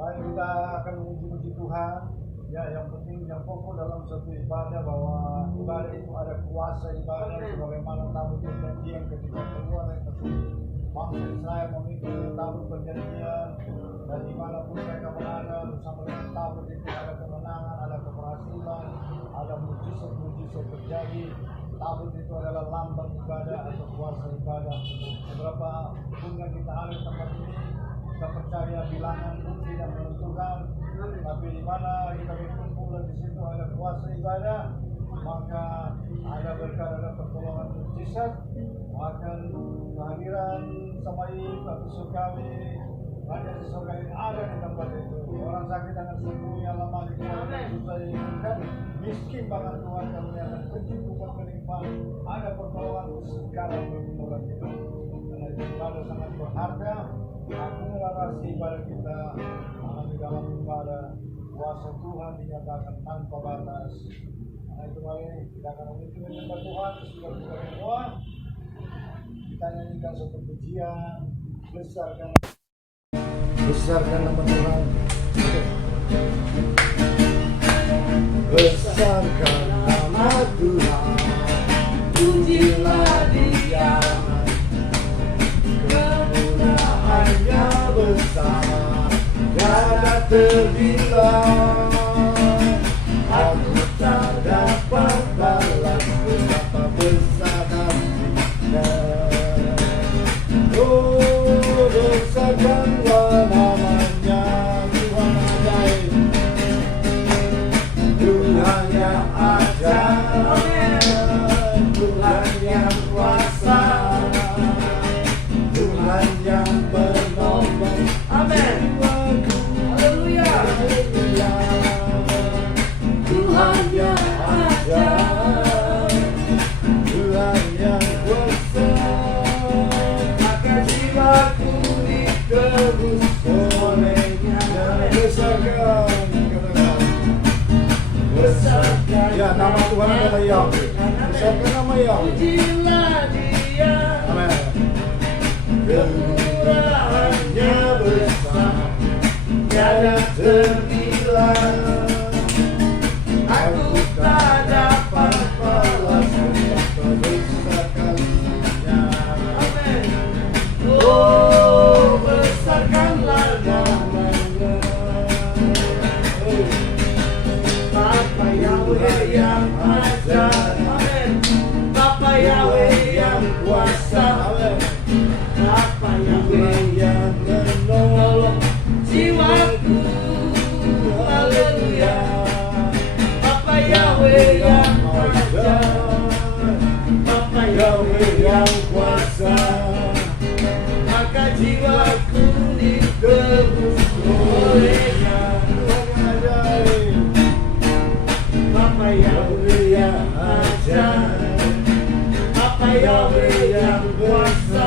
Mari kita akan memuji Tuhan. Ya, yang penting, yang pokok dalam satu ibadah bahwa ibadah itu ada kuasa ibadah, sebagaimana tabut perjanjian ketika keluar dari bangsa Israel memimpin tabut perjanjian, dan dimanapun mereka berada bersama dengan tabut itu ada kemenangan, ada keberhasilan, ada mujizat terjadi. Tabut itu adalah lambang ibadah atau kuasa ibadah. Beberapa pun yang kita ada di tempat ini, kita percaya bilangan pun tidak menentukan, tapi di mana kita berkumpul dan di situ ada kuasa ibadah, maka ada berkat, ada pertolongan mujizat, akan kehadiran Samaim atau surgawi, raja surgawi ada di tempat itu. Orang sakit akan sembuh, yang lemah dikeluarkan, susah diinginkan, miskin bahkan Tuhan kami akan mencukupkan kelimpahan, ada pertolongan segala pergumulan itu. Karena itu ibadah sangat berharga. Akumulasi ibadah kita, karena di dalam ibadah kuasa Tuhan dinyatakan tanpa batas. Karena itu mari kita akan menuju menyembah Tuhan, sudah semua. Kita nyanyikan suatu pujian, besarkan nama Tuhan. Besarkan nama Tuhan, pujilah Dia. Kemuliaannya besar, tiada terbilang. Aku tak dapat balas betapa besar kasih-Nya. Oh, besarkanlah namanya, Tuhan ajaib, Tuhan yang ajaib, Tuhan yang kuasa, Tuhan yang penolong. Amin. Haleluya. Tuhan yang ajaib, Tuhan yang kuasa, maka jiwaku ditebus oleh-Nya. Besarkan. Ya, nama Tuhan adalah Yahweh. Besarkan nama Yahweh. Pujilah Dia. Amin. Kemurahannya besar, tiada terbilang. Aku tak dapat balas betapa besar kasih-Nya. Amin. Oh, besarkanlah namanya. Bapa Yahweh yang ajaib. Amin. Bapa Yahweh yang kuasa. Amin. Bapa Yahweh yang menolong jiwaku. Haleluya. Bapa Yahweh yang ajaib, Bapa Yahweh yang kuasa, maka jiwaku ditebus oleh-Nya. Bapa Yahweh yang ajaib, Bapa Yahweh yang kuasa,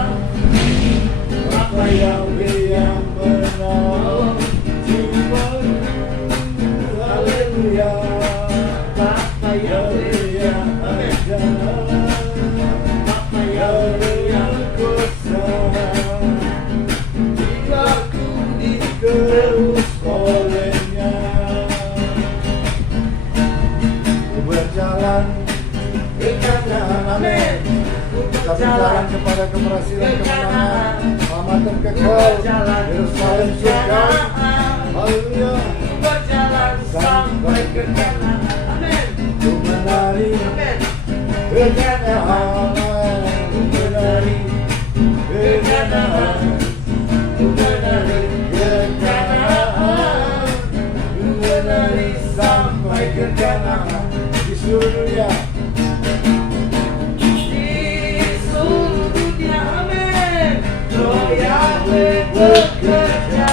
Bapa Yahweh yang menolong jiwaku. Haleluya. Bapa Yahweh yang ajaib, Bapa Yahweh yang kuasa, jiwaku ditebus oleh-Nya. Ku berjalan ke kanan, amin. Ku berjalan kepada keberhasilan, kemenangan, keselamatan kekal, Yerusalem surga. Haleluya. Berjalan sampai ke kanan, amin. Ku menari ke kanan, ku menari ke kanan, ku menari ke kanan, ku menari sampai ke kanan. Di seluruh dunia, di seluruh dunia, amin. Roh Yahweh bekerja.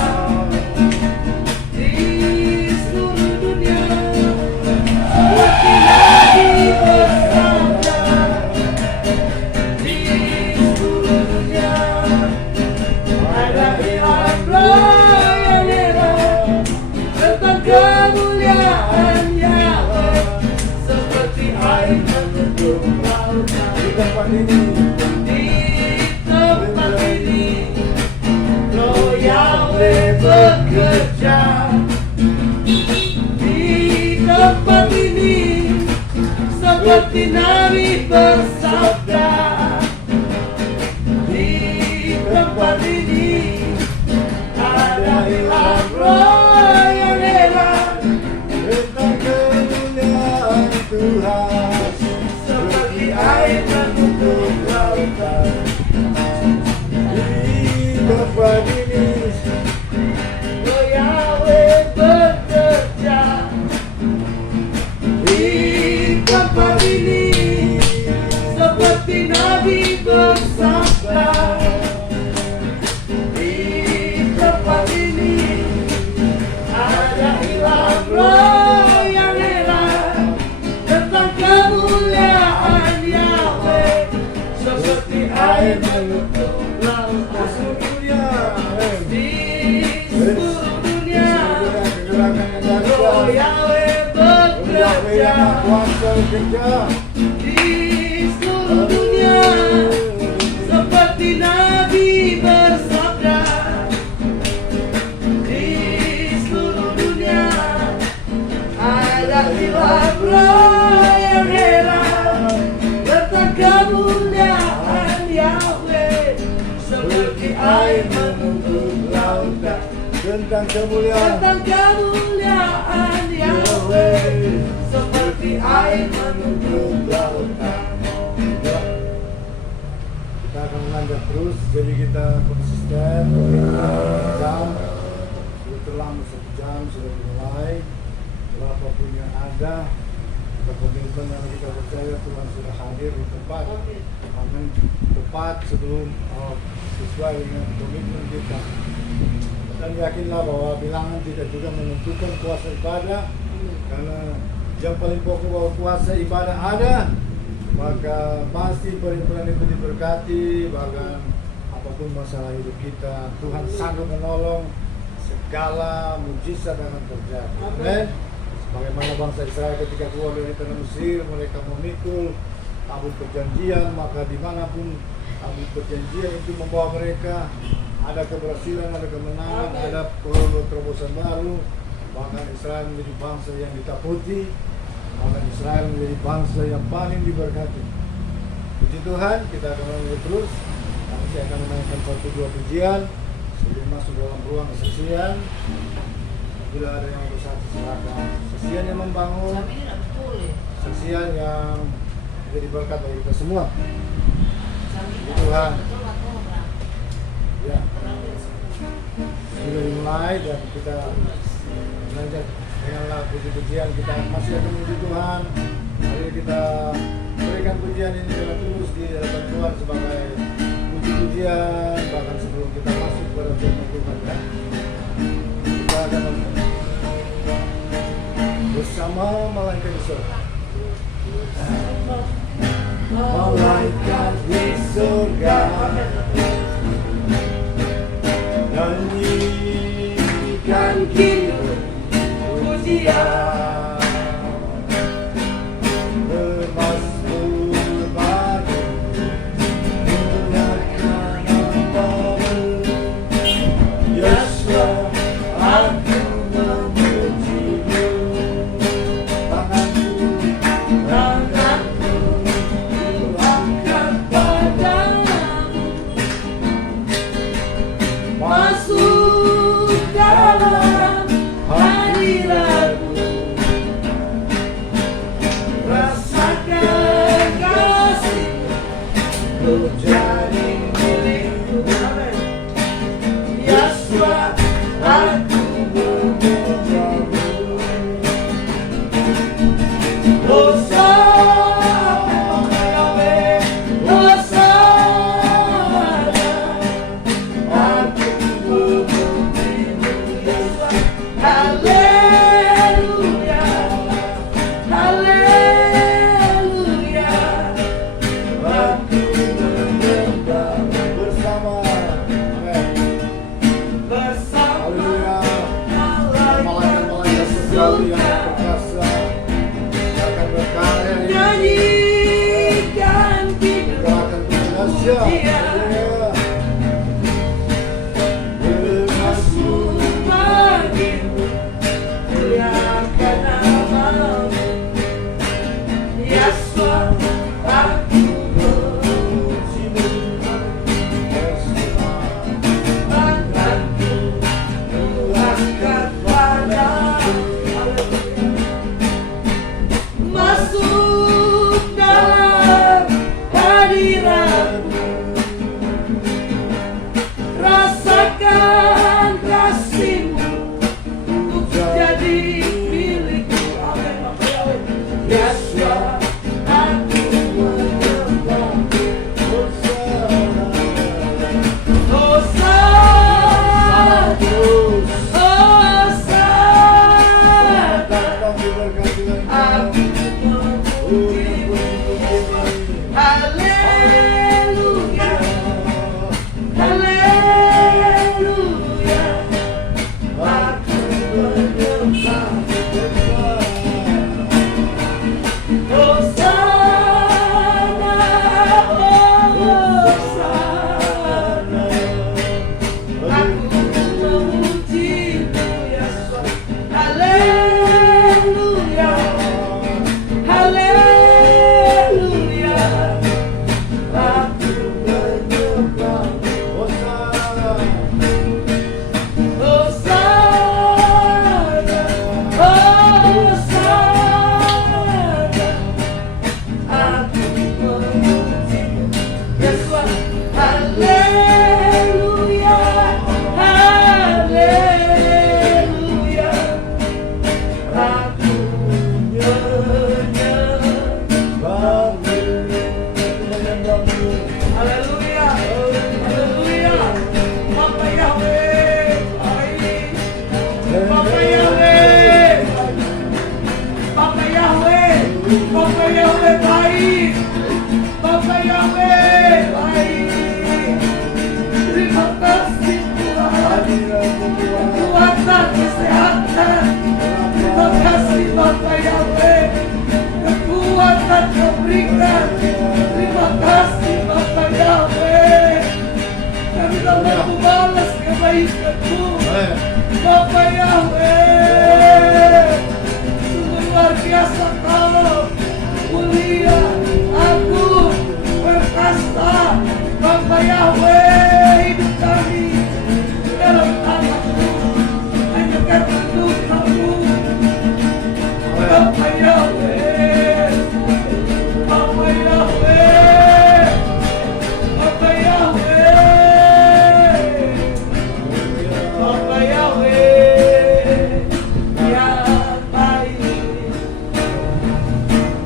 Yahweh Yahweh yang Maha bekerja Kuasa bekerja di seluruh dunia, seperti Nabi bersabda, di seluruh dunia ada jiwa yang heran tentang kemuliaan Yahweh, seperti air menuntut lautan. tentang kemuliaan Yahweh, seperti air menuntut lautan. Ya. Kita akan menanjak terus, jadi kita konsisten. Jam sudah terlambat 1 jam sudah dimulai. Berapapun yang ada, kita komitmen yang kita percaya Tuhan sudah hadir di tempat. Amin. Tepat sebelum sesuai dengan komitmen kita. Dan yakinlah bahwa bilangan tidak juga menentukan kuasa ibadah, karena yang paling pokok bahwa kuasa ibadah ada, maka pasti perhimpunan itu diberkati. Bahkan apapun masalah hidup kita, Tuhan sanggup menolong, segala mujizat akan terjadi. Amen. Bagaimana bangsa Israel ketika keluar dari tanah Mesir, mereka memikul tabut perjanjian, maka dimanapun tabut perjanjian itu membawa mereka ada keberhasilan, ada kemenangan, ada terobosan baru. Bahkan Israel menjadi bangsa yang ditakuti, bahkan Israel menjadi bangsa yang paling diberkati. Puji Tuhan, kita akan lanjut terus. Nanti saya akan menaikkan 1-2 pujian sebelum masuk dalam ruang kesaksian. Bila ada yang bersaksi, silakan. Kesaksian yang membangun, kesaksian yang menjadi berkat bagi kita semua. Puji Tuhan. Ya, sudah dimulai dan kita lanjut dengan lagu puji-pujian. Kita masih akan memuji Tuhan. Mari kita berikan pujian ini dengan tulus di hadapan Tuhan sebagai puji-pujian. Bahkan sebelum kita masuk pada firman Tuhan, ya, kita akan bersama malaikat di surga. Malaikat di surga nyanyikan kita pujian, bermasmur bagi muliakan nama-Mu. Yesus, aku memuji-Mu. Tanganku kuangkat padamu, masuk dalam hadirat-Mu, rasakan kasih-Mu, ku jadi milik-Mu. Yesus, aku memuji-Mu. Hosana, Yahweh, Hosana, aku memuji-Mu. Yesus, haleluya, haleluya, aku menyembah bersama. Amin. Bersama malaikat-malaikat surgawi yang perkasa akan berkarya ini. nyanyikan kita Gerakan Indonesia. pujian, Bermasmur bagimu, muliakan nama-Mu. Yesus, aku memuji-Mu. Tanganku kuangkat padamu, masuk dalam hadirat-Mu, Papa Yahweh, Papa Yahweh, Papa Yahweh baik, Papa Yahweh baik. Terima kasih Tuhan, kekuatan, kesehatan. Terima kasih Papa Yahweh, kekuatan kau berikan. Terima kasih Papa Yahweh, kami tak mampu balas kebaikan-Mu. Papa Yahweh, sungguh luar biasa Kau, mulia, agung, perkasa. Papa Yahweh, hidup kami dalam tangan-Mu, hanya karena duka-Mu. Papa Yahweh, Papa Yahweh, Papa Yahweh, Papa Yahweh, yang baik.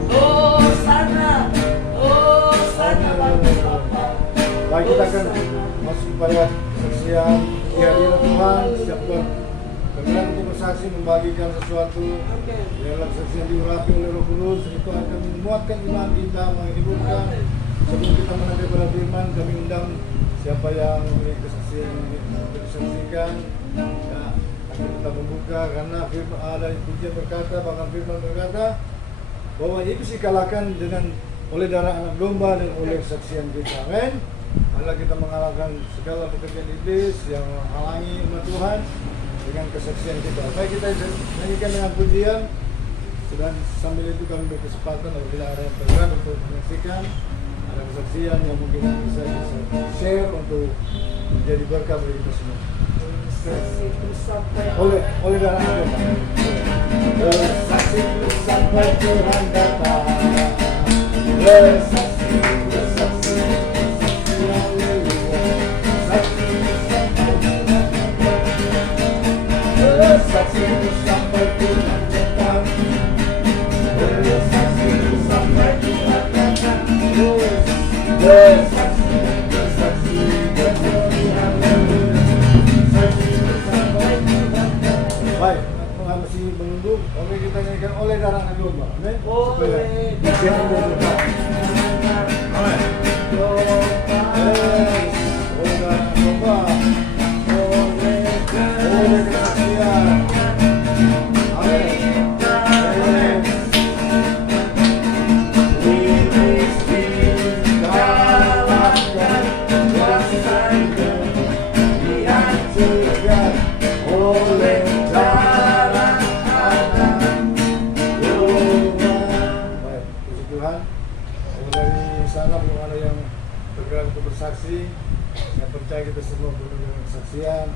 Oh sana bagi Papa. Baik, kita akan masuk kepada kesaksian kehadiran Tuhan. Setiap Tuhan berkenan untuk bersaksi membagikan sesuatu dalam saksi yang diurapi oleh Roh Kudus, itu akan menguatkan iman kita, menghidupkan. Sebelum kita menghadap pada firman, kami undang siapa yang memiliki kesaksian yang disaksikan. Ya, akan kita membuka karena firman ada pujian berkata, bahkan firman berkata bahwa iblis dikalahkan oleh darah anak domba dan oleh kesaksian kita. Amin. Malah kita mengalahkan segala pekerjaan iblis yang menghalangi umat Tuhan dengan kesaksian kita. Baik, kita nyanyikan dengan pujian. Dan sambil itu kami berkesempatan apabila ada yang bergerak untuk menyaksikan, ada kesaksian yang mungkin bisa share untuk menjadi berkah bagi kita semua. Oleh darah anak domba. Bersaksi sampai Tuhan datang. Bersaksi, bersaksi, bersaksi sampai Tuhan datang. Bersaksi sampai Tuhan datang. Bersaksi, bersaksi, bersaksi, sampai Tuhan datang. Baik, masih menunggu. Oke, kita nyanyikan oleh darah anak domba. Amin. Oleh darah anak domba. Amin. Oleh darah anak domba. Oleh kesaksian. Amin. Bergerak untuk bersaksi, saya percaya kita semua penuh dengan kesaksian.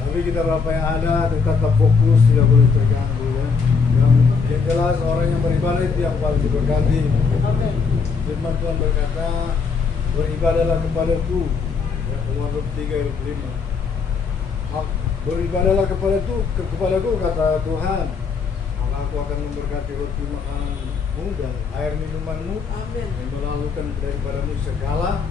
Tapi kita berapa yang ada tetap fokus, tidak boleh terganggu ya. Yang jelas orang yang beribadah itu yang paling diberkati. Firman Tuhan berkata, beribadahlah kepadaku. Ya, Keluaran 3 ayat 5. Beribadahlah kepadaku kata Tuhan. Aku akan memberkati roti makananmu dan air minumanmu, dan melalukan daripadamu segala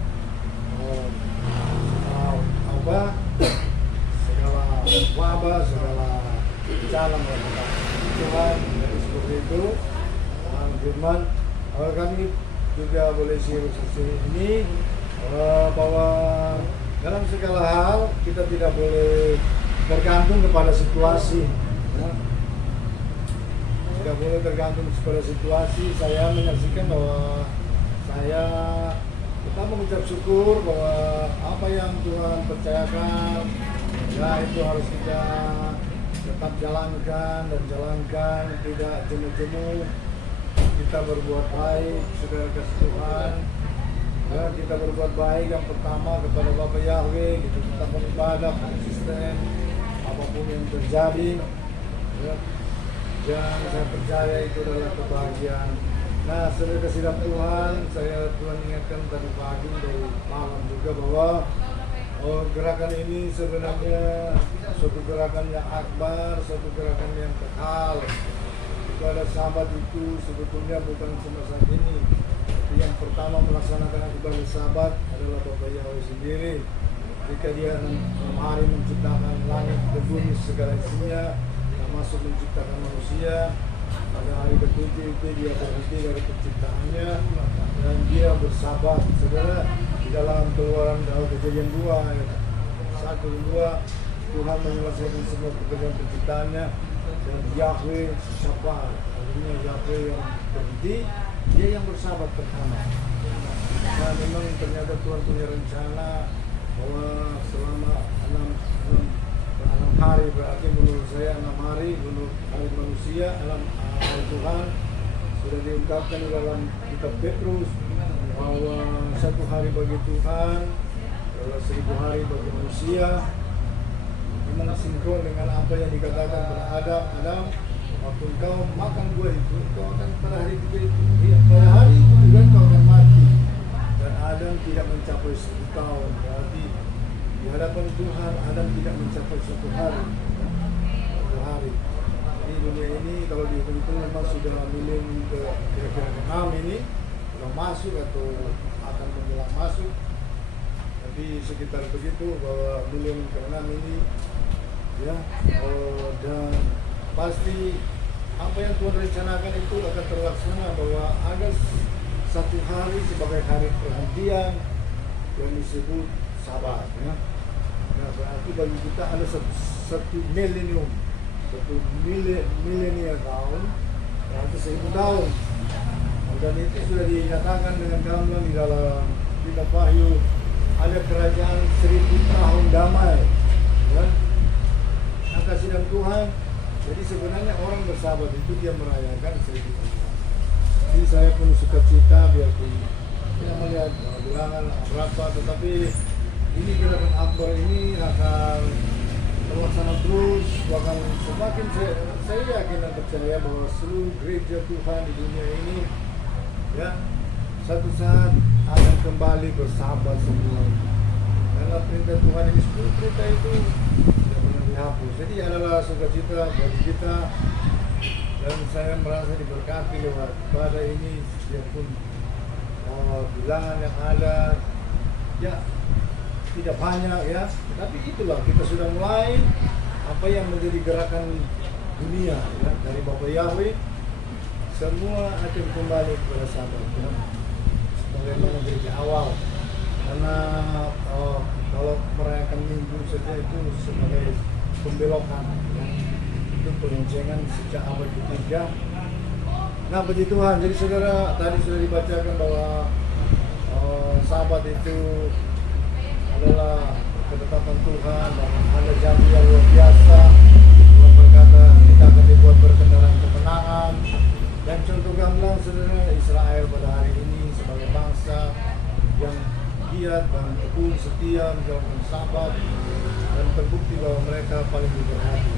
segala wabah, segala bencana. Tuhan dari seperti itu firman. Kami juga boleh share ini bahwa dalam segala hal kita tidak boleh tergantung kepada situasi ya. Tidak boleh tergantung pada situasi. Saya menyaksikan bahwa saya tetap mengucap syukur bahwa apa yang Tuhan percayakan ya itu harus kita tetap jalankan, tidak jemu-jemu. Kita berbuat baik, saudara kasih Tuhan ya, kita berbuat baik yang pertama kepada Bapa Yahweh, kita tetap beribadah konsisten apapun yang terjadi ya. Dan saya percaya itu adalah kebahagiaan. Nah, saudara kasih Tuhan, Tuhan ingatkan tadi pagi dari malam juga bahwa gerakan ini sebenarnya suatu gerakan yang akbar, suatu gerakan yang kekal. Itu ada sahabat itu sebetulnya bukan cuma saat ini, Tapi yang pertama melaksanakan ibadah Sabat adalah Bapa Yahweh sendiri. Ketika dia 6 hari menciptakan langit dan bumi segala isinya, termasuk menciptakan manusia, pada hari ke-7 itu dia berhenti dari penciptaannya dan dia bersabat. Saudara, di dalam Keluaran Kejadian 2 ayat 1-2, Tuhan menyelesaikan semua pekerjaan penciptaannya dan Yahweh sabar. Artinya Yahweh yang berhenti, dia yang bersabat pertama. Nah, memang ternyata Tuhan punya rencana bahwa selama 6 hari, berarti menurut saya 6 hari menurut hari manusia, 6 hari Tuhan sudah diungkapkan di dalam kitab Petrus bahwa 1 hari bagi Tuhan adalah 1000 hari bagi manusia. Memang sinkron dengan apa yang dikatakan kepada Adam, waktu engkau makan buah itu, engkau akan pada hari ketiga itu, ya, pada hari itu juga engkau akan mati. Dan Adam tidak mencapai 1000 tahun, berarti di hadapan Tuhan Adam tidak mencapai 1 hari. 1 hari. Jadi dunia ini kalau dihitung-hitung memang sudah milenium ke kira-kira ke-6 ini sudah masuk atau akan menjelang masuk. Tapi sekitar begitu bahwa milenium ke-6 ini ya, dan pasti apa yang Tuhan rencanakan itu akan terlaksana, bahwa ada 1 hari sebagai hari perhentian yang disebut Sabat ya. Nah, berarti bagi kita ada satu milenium, milenial tahun, berarti 1000 tahun. Dan itu sudah dinyatakan dengan gamblang di dalam kitab Wahyu, ada kerajaan 1000 tahun damai ya. Angka sidang Tuhan. Jadi sebenarnya orang bersabat itu dia merayakan 1000 tahun. Jadi saya pun suka cita biarpun tidak melihat bilangan berapa, tetapi ini gerakan akbar ini akan terlaksana terus. Bahkan semakin saya yakin dan percaya bahwa seluruh gereja Tuhan di dunia ini ya satu saat akan kembali bersabat semua. Karena perintah Tuhan ini, 10 perintah itu tidak pernah dihapus. Jadi adalah sukacita bagi kita, dan saya merasa diberkati lewat ibadah ini. Biarpun bilangan yang ada ya tidak banyak ya, tapi itulah kita sudah mulai apa yang menjadi gerakan dunia ya, dari Bapa Yahweh, semua akan kembali kepada Sabat ya, bagaimana dari awal. Karena kalau merayakan Minggu saja itu sebagai pembelokan ya, itu penyelesaian sejak abad ketiga. Nah, puji Tuhan. Jadi saudara, tadi sudah dibacakan bahwa Sabat itu adalah ketetapan Tuhan, bahwa ada janji yang luar biasa. Tuhan berkata kita akan dibuat berkendaraan kemenangan. Dan contoh gamblang saudara, Israel pada hari ini sebagai bangsa yang giat dan tekun setia menjalankan Sabat, dan terbukti bahwa mereka paling diberkati.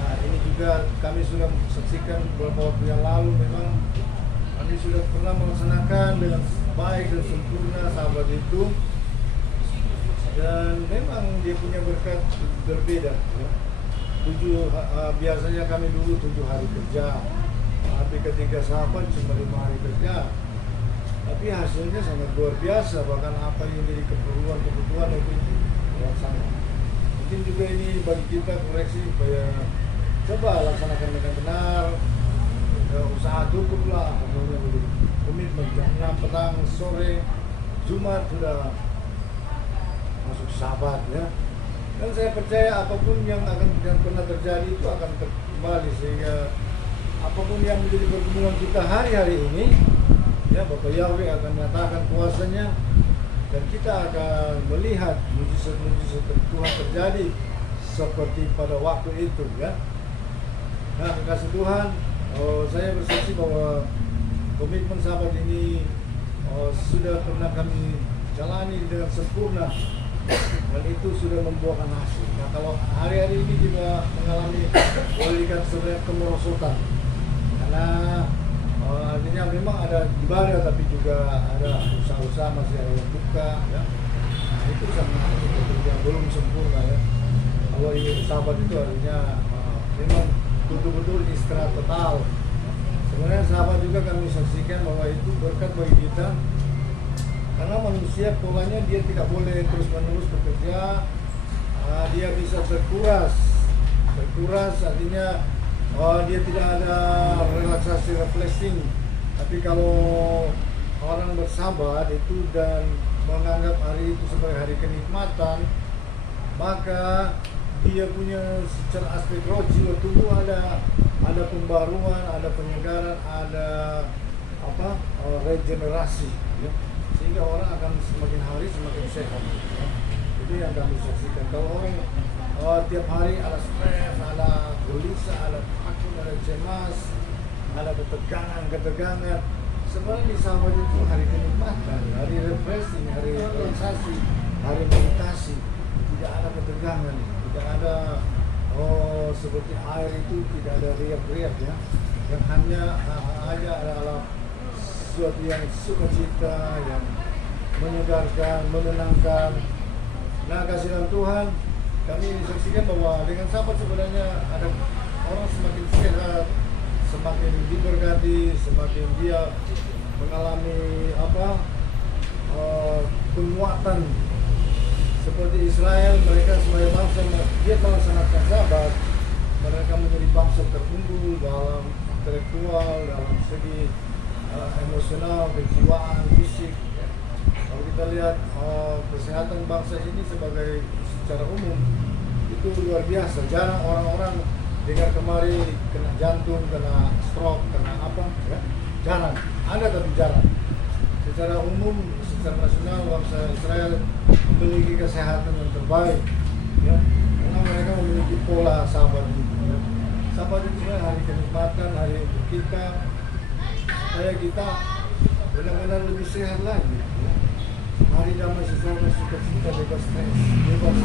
Nah, ini juga kami sudah saksikan beberapa waktu yang lalu, memang kami sudah pernah melaksanakan dengan baik dan sempurna Sabat itu, dan memang dia punya berkat berbeda ya. Biasanya kami dulu 7 hari kerja, tapi ketika Sabat cuma 5 hari kerja, tapi hasilnya sangat luar biasa. Bahkan apa yang jadi kebutuhan itu terlaksana. Mungkin juga ini bagi kita koreksi supaya coba laksanakan dengan benar. Ya, usaha cukuplah, pokoknya begitu. Komitmen jam 6 petang sore Jumat sudah masuk Sabat ya. Dan saya percaya apapun yang pernah terjadi itu akan kembali, sehingga apapun yang menjadi pergumulan kita hari-hari ini ya, Bapak Yahweh akan menyatakan kuasanya, dan kita akan melihat mujizat-mujizat Tuhan terjadi seperti pada waktu itu ya. Nah, kekasih Tuhan, saya bersaksi bahwa komitmen Sabat ini sudah pernah kami jalani dengan sempurna, dan itu sudah membuahkan hasil. Nah, kalau hari-hari ini juga mengalami boleh dikatakan sebenarnya kemerosotan, karena artinya memang ada ibadah tapi juga ada usaha-usaha, masih ada yang buka ya. Nah, itu sama yang belum sempurna ya. Kalau ini Sabat itu artinya memang betul-betul istirahat total, Sebenarnya sahabat juga kami saksikan bahwa itu berkat bagi kita, karena manusia polanya dia tidak boleh terus menerus bekerja. Dia bisa terkuras artinya dia tidak ada relaksasi refreshing. Tapi kalau orang bersabar itu dan menganggap hari itu sebagai hari kenikmatan, maka dia punya secara aspek roh jiwa tubuh ada pembaruan, ada penyegaran, ada regenerasi, ya. Sehingga orang akan semakin hari semakin sehat, ya. Itu yang kami saksikan. Kalau orang tiap hari ada stres, ada gelisah, ada takut, ada cemas, ada ketegangan, sebenarnya di sahabat itu hari kenikmatan, hari refreshing, hari relaksasi, hari meditasi. Tidak ada ketegangan, tidak ada seperti air itu tidak ada riak-riak, ya. Yang hanya adalah sesuatu yang sukacita, yang menyegarkan, menenangkan. Nah, kasihan Tuhan, kami saksikan bahwa dengan sahabat sebenarnya ada orang semakin sehat, semakin diberkati, semakin dia mengalami penguatan. Seperti Israel, mereka sebagai bangsa, dia melaksanakan sabat, mereka menjadi bangsa terunggul dalam intelektual, dalam segi emosional, kejiwaan, fisik. Kalau kita lihat kesehatan bangsa ini sebagai secara umum itu luar biasa. Jarang orang-orang dengar kemari kena jantung, kena stroke, kena apa, ya. Jarang. Ada tapi jarang. Secara umum, secara nasional bangsa Israel memiliki kesehatan yang terbaik, ya. Karena mereka memiliki pola sabat itu, ya. Sabat itu hari kenikmatan, hari untuk kita, supaya kita benar-benar lebih sehat lagi, ya. Hari damai sejahtera, sukacita, bebas stres, bebas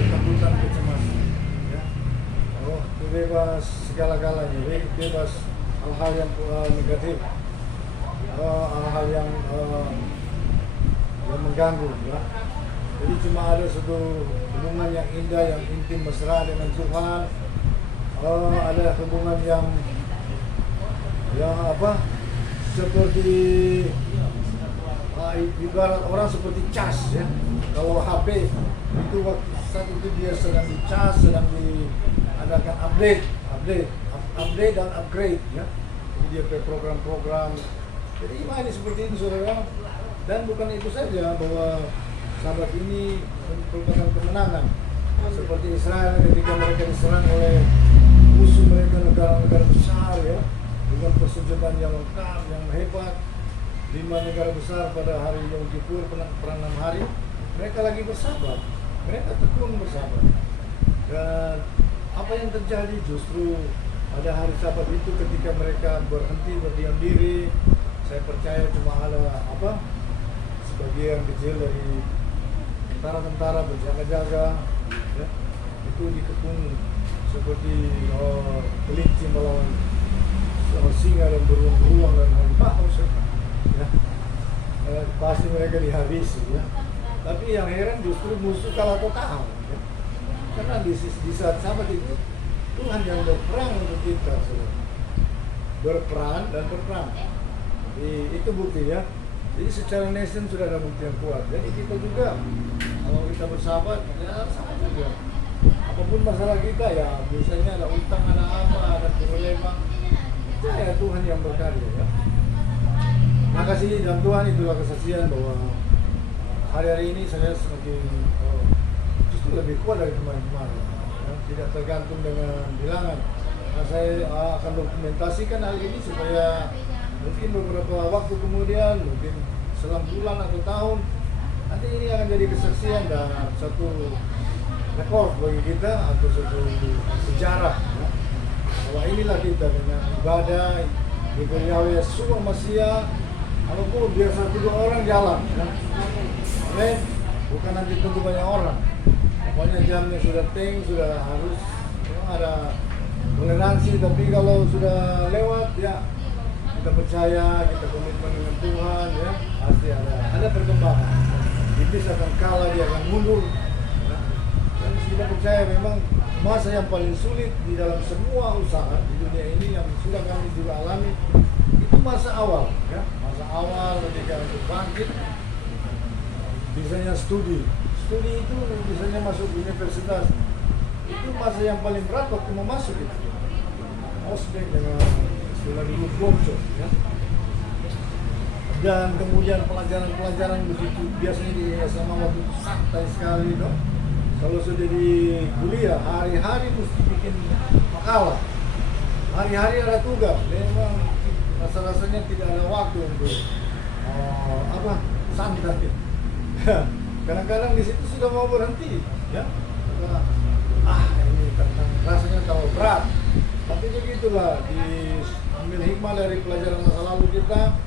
ketakutan, kecemasan, ya. Bebas segala-galanya, bebas hal-hal yang negatif, hal-hal yang mengganggu, ya. Jadi cuma ada satu hubungan yang indah, yang intim, mesra dengan Tuhan. Ada hubungan yang seperti ibarat orang seperti cas, ya. Kalau HP itu waktu saat itu dia sedang dicas, sedang diadakan update dan upgrade, ya. Jadi dia pakai program-program. Jadi iman seperti itu, saudara. Dan bukan itu saja, bahwa sahabat ini merupakan kemenangan. Seperti Israel ketika mereka diserang oleh musuh mereka, negara-negara besar, ya, dengan persenjataan yang lengkap, yang hebat. 5 negara besar pada hari Yom Kippur, perang 6 hari, mereka lagi bersabar, mereka tekun bersabar. Dan apa yang terjadi justru pada hari Sabat itu ketika mereka berhenti berdiam diri, saya percaya cuma ada sebagian kecil dari tentara-tentara berjaga-jaga, ya, itu dikepung seperti kelinci melawan singa dan beruang-beruang dan harimau, ya. Pasti mereka dihabisi, ya. Tapi yang heran justru musuh kalah total, ya. Karena di saat Sabat itu Tuhan yang berperang untuk kita, saudara. Berperan dan berperang. Itu bukti, ya. Jadi secara nation sudah ada bukti yang kuat. Jadi kita juga kalau kita bersahabat, ya sama juga. Apapun masalah kita, ya biasanya ada utang, ada apa, ada problema, ya Tuhan yang berkarya, ya. Makasih dalam Tuhan, itulah kesaksian bahwa hari-hari ini saya semakin justru lebih kuat dari kemarin-kemarin, ya. Tidak tergantung dengan bilangan. Nah, saya akan dokumentasikan hal ini supaya mungkin beberapa waktu kemudian, mungkin selang bulan atau tahun, nanti ini akan jadi kesaksian dan satu rekor bagi kita atau satu sejarah, ya. Bahwa inilah kita dengan ibadah diberi Yeshua Masia, walaupun biasa 2 orang jalan, ya. Amin. Bukan nanti tunggu banyak orang. Pokoknya jamnya sudah sudah harus, ya, ada toleransi. Tapi kalau sudah lewat, ya kita percaya, kita komitmen dengan Tuhan, ya pasti ada perkembangan. Iblis akan kalah, dia akan mundur, ya. Dan kita percaya memang masa yang paling sulit di dalam semua usaha di dunia ini yang sudah kami juga alami itu masa awal, ya. Masa awal ketika untuk bangkit, misalnya studi itu misalnya masuk universitas, itu masa yang paling berat waktu mau masuk itu. Ospek dengan istilah dulu workshop, ya. Dan kemudian pelajaran begitu biasanya di SMA waktu itu santai sekali, no? Kalau sudah di kuliah hari-hari mesti bikin makalah, hari-hari ada tugas, memang rasa-rasanya tidak ada waktu untuk santai. Kadang-kadang di situ sudah mau berhenti, ya. Ini tentang rasanya kalau berat. Tapi begitulah, diambil hikmah dari pelajaran masa lalu kita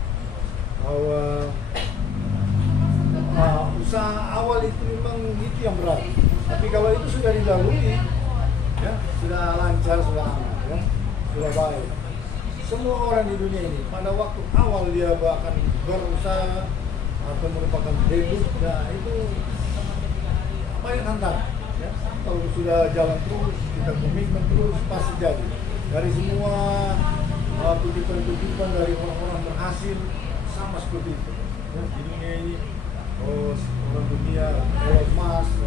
bahwa usaha awal itu memang itu yang berat. Tapi kalau itu sudah dilalui, ya, sudah lancar, sudah aman, ya, sudah baik. Semua orang di dunia ini pada waktu awal dia akan berusaha atau merupakan debut, nah itu banyak tantangan. Ya. Kalau sudah jalan terus, kita komitmen terus, pasti jadi. Dari semua kutipan-kutipan dari orang-orang berhasil sama seperti itu. Ya, di dunia ini, orang dunia, Elon Musk,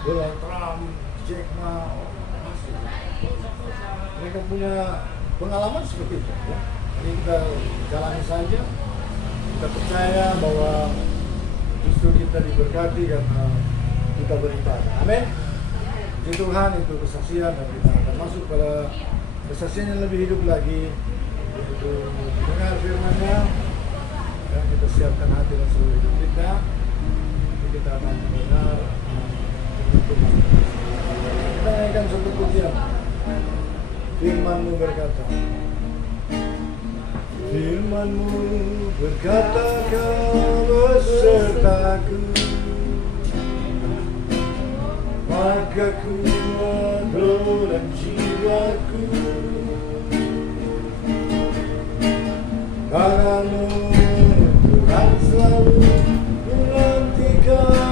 Donald Trump, Jack Ma, mereka punya pengalaman seperti itu. Ya. Jadi kita jalani saja, kita percaya bahwa justru kita diberkati karena kita beribadah. Amin. Puji Tuhan, itu kesaksian dan kita akan masuk pada kesaksian yang lebih hidup lagi, yaitu dengar firman-Nya. Dan kita siapkan hati dan seluruh hidup kita. Jadi kita akan mendengar Tuhan. Kita naikkan satu pujian. Firman-Mu berkata, Firman-Mu berkata, Kau besertaku, maka kuat roh dan jiwaku. Karena-Mu Tuhan selalu menantikan,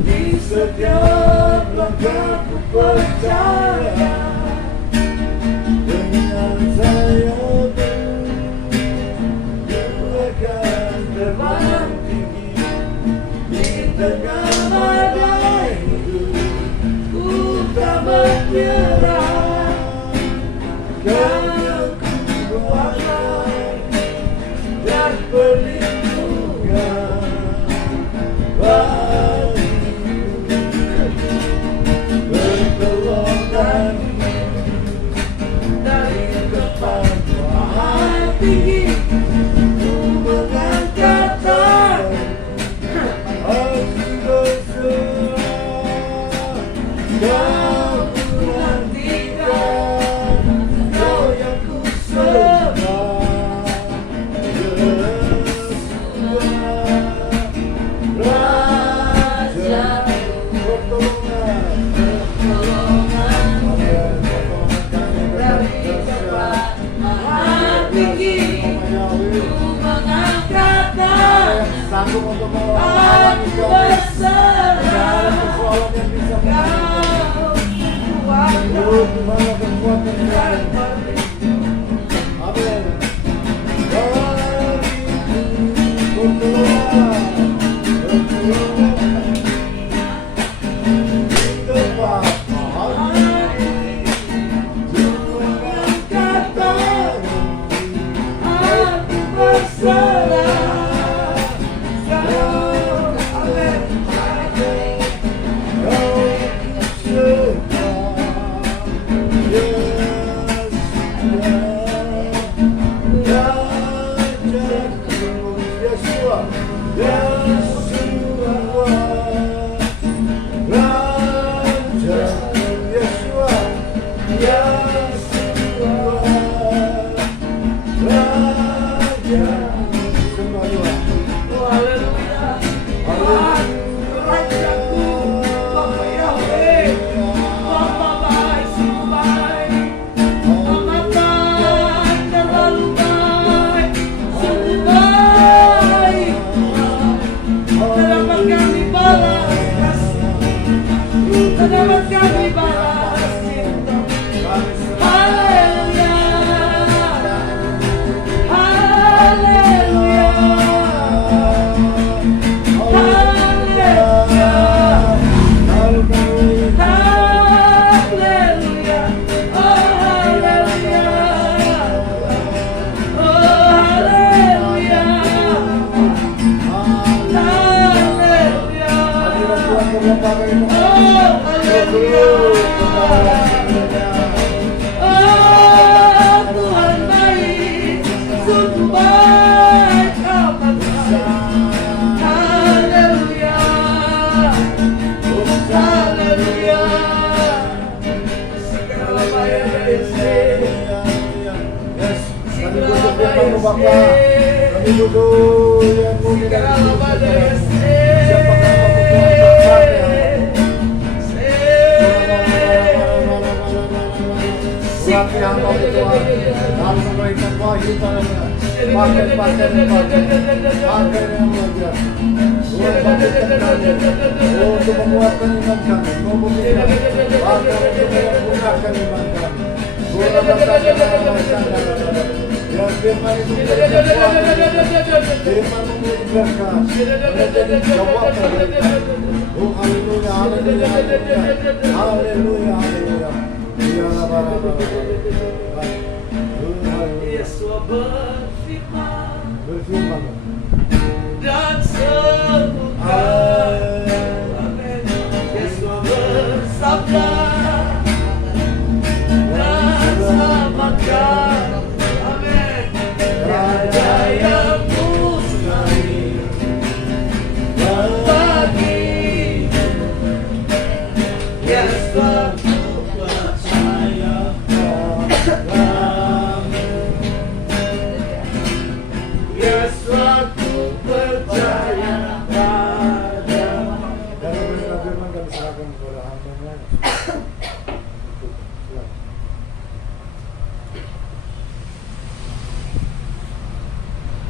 di setiap langkahku percaya, dengan sayap-Mu ku akan terbang tinggi di tengah badai hidup. Ku tak menyerah, karena ku kuatkan dan perlindungan bagiku. Bertolongan dari tempat maha tinggi, ku mengangkat tangan, aku berserah. Kau ku nantikan, Kau yang ku sembah. Raja pertolongan dari tempat maha tinggi, ku mengangkat tangan, sanggup untuk melawan Aku berserah. persoalan yang bisa Kau kuatkan menurut dimana kekuatan dan yang perlindungan. Amin. Bagiku pertolongan di tempat maha tinggi, ku mengangkat tangan, Aku berserah. Yeshua, Yeshua. Tuhan baik, sungguh baik Kau Bapa. Haleluya, haleluya. Segala bayar Berarti hamba Tuhan harus memberikan wahyu tangannya. Pakai yang luar biasa. Tuhan bangkitkan kami untuk menguatkan iman kami. Membuktikan agar untuk menyempurnakan iman kami. Tuhan ya firman itu menjadi kuat, firman menjadi berkah, menjadi jawab dari kami. Oh haleluya, haleluya, haleluya, haleluya, haleluya. Yesus berfirman dan sembuhkan. Amin. Yesus bersabda dan selamatkan. Amin. Raja yang mustahil bagi Yesus.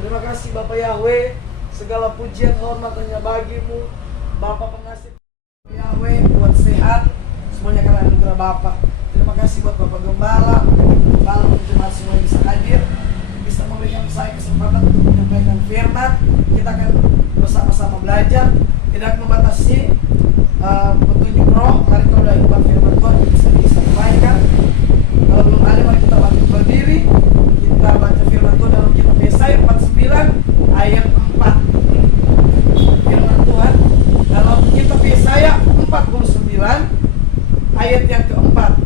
Terima kasih Bapak Yahweh, segala pujian hormat hanya bagimu. Bapak pengasih Yahweh, buat sehat semuanya karena anugerah Bapak. Terima kasih buat Bapak Gembala, penjemaat semua yang bisa hadir, bisa memberikan saya kesempatan untuk menyampaikan firman. Kita akan bersama-sama belajar, tidak membatasi petunjuk roh. Mari kalau ada ibadah firman Tuhan bisa disampaikan. Kalau belum ada, mari kita berdiri. Kita baca firman Tuhan dalam kitab Yesaya 49 ayat 4. Firman Tuhan dalam kitab Yesaya 49 ayat yang keempat.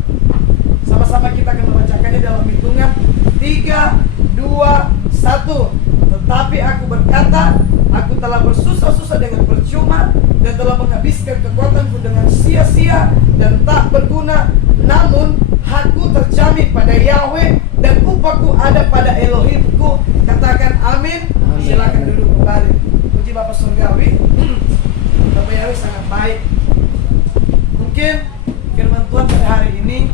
Sama-sama kita akan membacakannya dalam hitungan 3, 2, 1. Tetapi aku berkata, aku telah bersusah-susah dengan percuma dan telah menghabiskan kekuatanku dengan sia-sia dan tak berguna. Namun hakku terjamin pada Yahweh dan upahku ada pada Elohimku. Katakan amin. Silakan duduk kembali. Puji Bapa Surgawi. Bapak Yahweh sangat baik. Mungkin firman Tuhan pada hari ini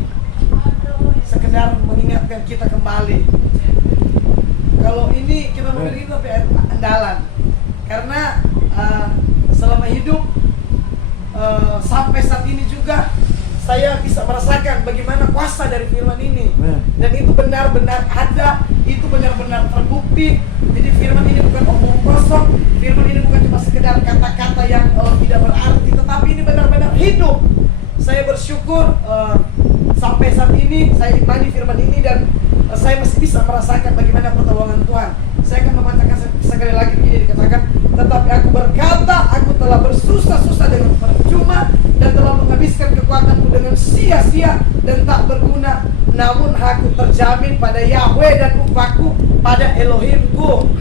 sekedar mengingatkan kita kembali. Kalau ini kita memberi itu andalan. Karena selama hidup sampai saat ini juga saya bisa merasakan bagaimana kuasa dari firman ini. Dan itu benar-benar ada, itu benar-benar terbukti. Jadi firman ini bukan omong kosong, firman ini bukan cuma sekedar kata-kata yang tidak berarti, tetapi ini benar-benar hidup. Saya bersyukur sampai saat ini saya imani firman ini dan saya masih bisa merasakan bagaimana pertolongan Tuhan. Saya akan membacakan sekali lagi begini dikatakan, tetapi aku berkata, aku telah bersusah-susah dengan percuma dan telah menghabiskan kekuatanku dengan sia-sia dan tak berguna. Namun aku terjamin pada Yahweh dan upahku pada Elohimku.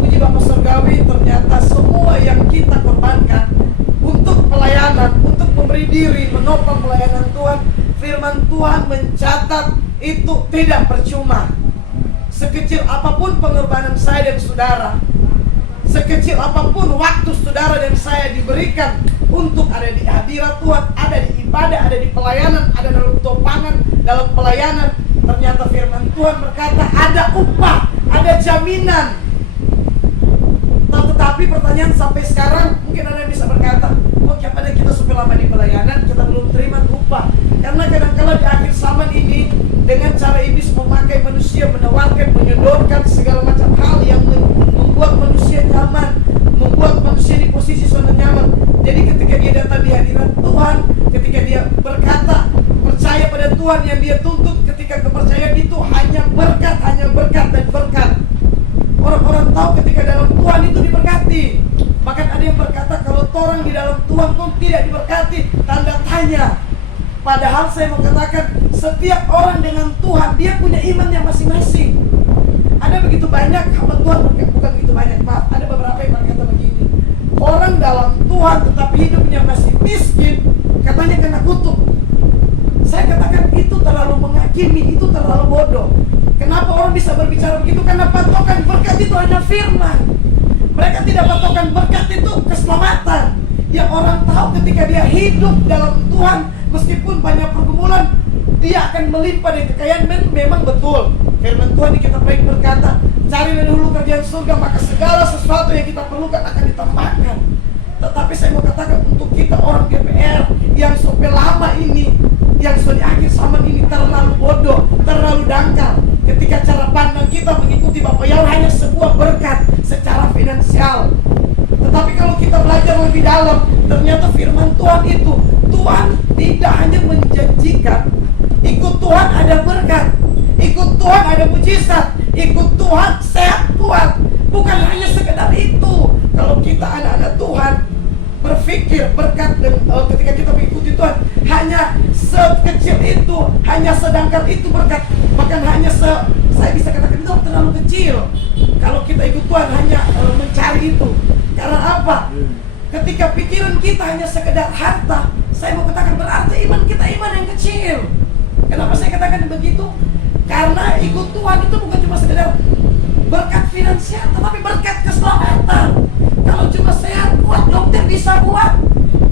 Puji Bapa Surgawi, ternyata semua yang kita korbankan untuk pelayanan, untuk memberi diri, menopang pelayanan Tuhan, firman Tuhan mencatat itu tidak percuma. Sekecil apapun pengorbanan saya dan saudara, sekecil apapun waktu saudara dan saya diberikan untuk ada di hadirat Tuhan, ada di ibadah, ada di pelayanan, ada dalam topangan, dalam pelayanan, ternyata firman Tuhan berkata ada upah, ada jaminan. Tetapi pertanyaan sampai sekarang mungkin ada yang bisa berkata, oh kepada kita sudah lama di pelayanan kita belum terima upah. Karena kadang-kala di akhir zaman ini dengan cara iblis memakai manusia, menawarkan, menyodorkan segala macam hal yang membuat manusia nyaman, membuat manusia di posisi zona nyaman. Jadi ketika dia datang di hadirat Tuhan, ketika dia berkata percaya pada Tuhan, yang dia tuntut ketika kepercayaan itu hanya berkat dan berkat. Orang-orang tahu ketika dalam Tuhan itu diberkati. Bahkan ada yang berkata kalau orang di dalam Tuhan kok tidak diberkati? Tanda tanya. Padahal saya mau katakan, setiap orang dengan Tuhan, dia punya imannya masing-masing. Ada begitu banyak hamba Tuhan, bukan begitu banyak, maaf, ada beberapa yang berkata begini. Orang dalam Tuhan tetapi hidupnya masih miskin, katanya kena kutuk. Saya katakan itu terlalu menghakimi, itu terlalu bodoh. Kenapa orang bisa berbicara begitu? Karena patokan berkat itu hanya firman. Mereka tidak patokan berkat itu keselamatan. Yang orang tahu ketika dia hidup dalam Tuhan, meskipun banyak pergumulan, dia akan melimpah dari kekayaan. Memang betul firman Tuhan di kitab baik berkata, carilah dulu kerjaan surga, maka segala sesuatu yang kita perlukan akan ditambahkan. Tetapi saya mau katakan untuk kita orang GPR yang sampai lama ini, yang sudah di akhir zaman ini, terlalu bodoh, terlalu dangkal. Ketika cara pandang kita mengikuti Bapak Yahweh hanya sebuah berkat secara finansial. Tetapi kalau kita belajar lebih dalam, ternyata firman Tuhan itu, Tuhan tidak hanya menjanjikan, ikut Tuhan ada berkat, ikut Tuhan ada mujizat, ikut Tuhan sehat kuat. Bukan hanya sekedar itu. Kalau kita anak-anak Tuhan berpikir berkat dan ketika kita mengikuti Tuhan hanya sekecil itu, hanya sedangkan itu berkat, bahkan hanya saya bisa katakan itu terlalu kecil. Kalau kita ikut Tuhan hanya mencari itu. Karena apa? Ketika pikiran kita hanya sekedar harta, saya mau katakan berarti iman kita iman yang kecil. Kenapa saya katakan begitu? Karena ikut Tuhan itu bukan cuma sekedar berkat finansial, tetapi berkat keselamatan. Kalau cuma sehat, kuat, dokter bisa buat,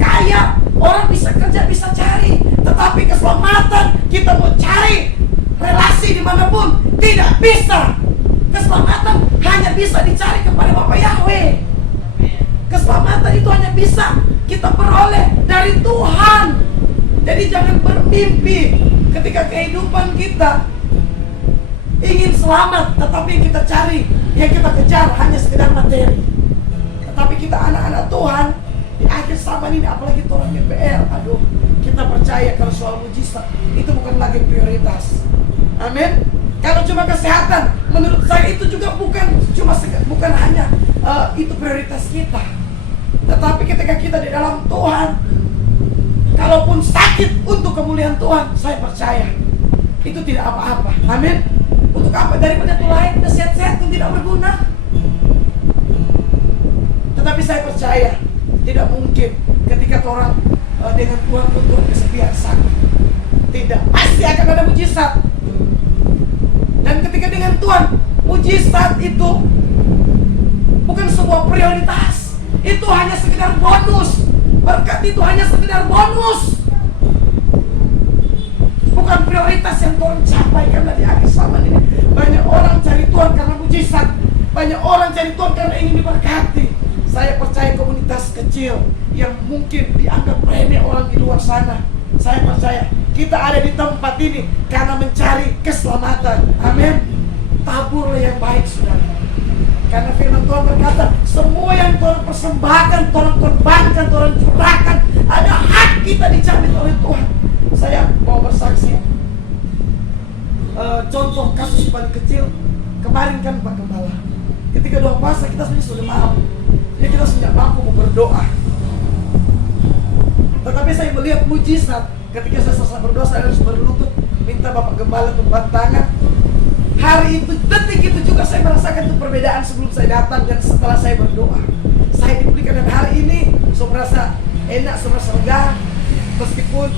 kaya, orang bisa kerja, bisa cari. Tetapi keselamatan, kita mau cari relasi dimanapun, tidak bisa. Keselamatan hanya bisa dicari kepada Bapak Yahweh. Keselamatan itu hanya bisa kita peroleh dari Tuhan. Jadi jangan bermimpi ketika kehidupan kita ingin selamat, tetapi yang kita cari, yang kita kejar hanya sekedar materi. Tetapi kita anak-anak Tuhan di akhir zaman ini, apalagi orang GPR, aduh, kita percaya kalau soal mujizat itu bukan lagi prioritas. Amin. Kalau cuma kesehatan, menurut saya itu juga bukan hanya itu prioritas kita. Tetapi ketika kita di dalam Tuhan, kalaupun sakit untuk kemuliaan Tuhan, saya percaya itu tidak apa-apa. Amin. Untuk apa? Daripada itu lain, udah sehat-sehat pun tidak berguna. Tetapi saya percaya tidak mungkin ketika orang dengan Tuhan untuk kesepian sakit. Tidak, pasti akan ada mujizat. Dan ketika dengan Tuhan, mujizat itu bukan sebuah prioritas. Itu hanya sekedar bonus. Berkat itu hanya sekedar bonus, bukan prioritas yang Tuhan capai. Karena di akhir zaman ini banyak orang cari Tuhan karena mujizat, banyak orang cari Tuhan karena ingin diberkati. Saya percaya komunitas kecil yang mungkin dianggap remeh orang di luar sana, saya percaya kita ada di tempat ini karena mencari keselamatan. Amin. Taburlah yang baik, saudara. Karena firman Tuhan berkata, semua yang Tuhan persembahkan, Tuhan korbankan, Tuhan curahkan, ada hak kita dijamin oleh Tuhan. Saya mau bersaksi contoh kasus paling kecil. Kemarin kan Pak Gembala, ketika doa puasa kita sebenarnya sudah malam, jadi kita sejak mampu mau berdoa. Tetapi saya melihat mujizat ketika saya selesai berdoa, saya harus berlutut minta Bapak Gembala tumpang tangan. Hari itu, detik itu juga saya merasakan itu perbedaan sebelum saya datang dan setelah saya berdoa. Saya dipulihkan dan hari ini saya merasa enak, saya merasa lega. Meskipun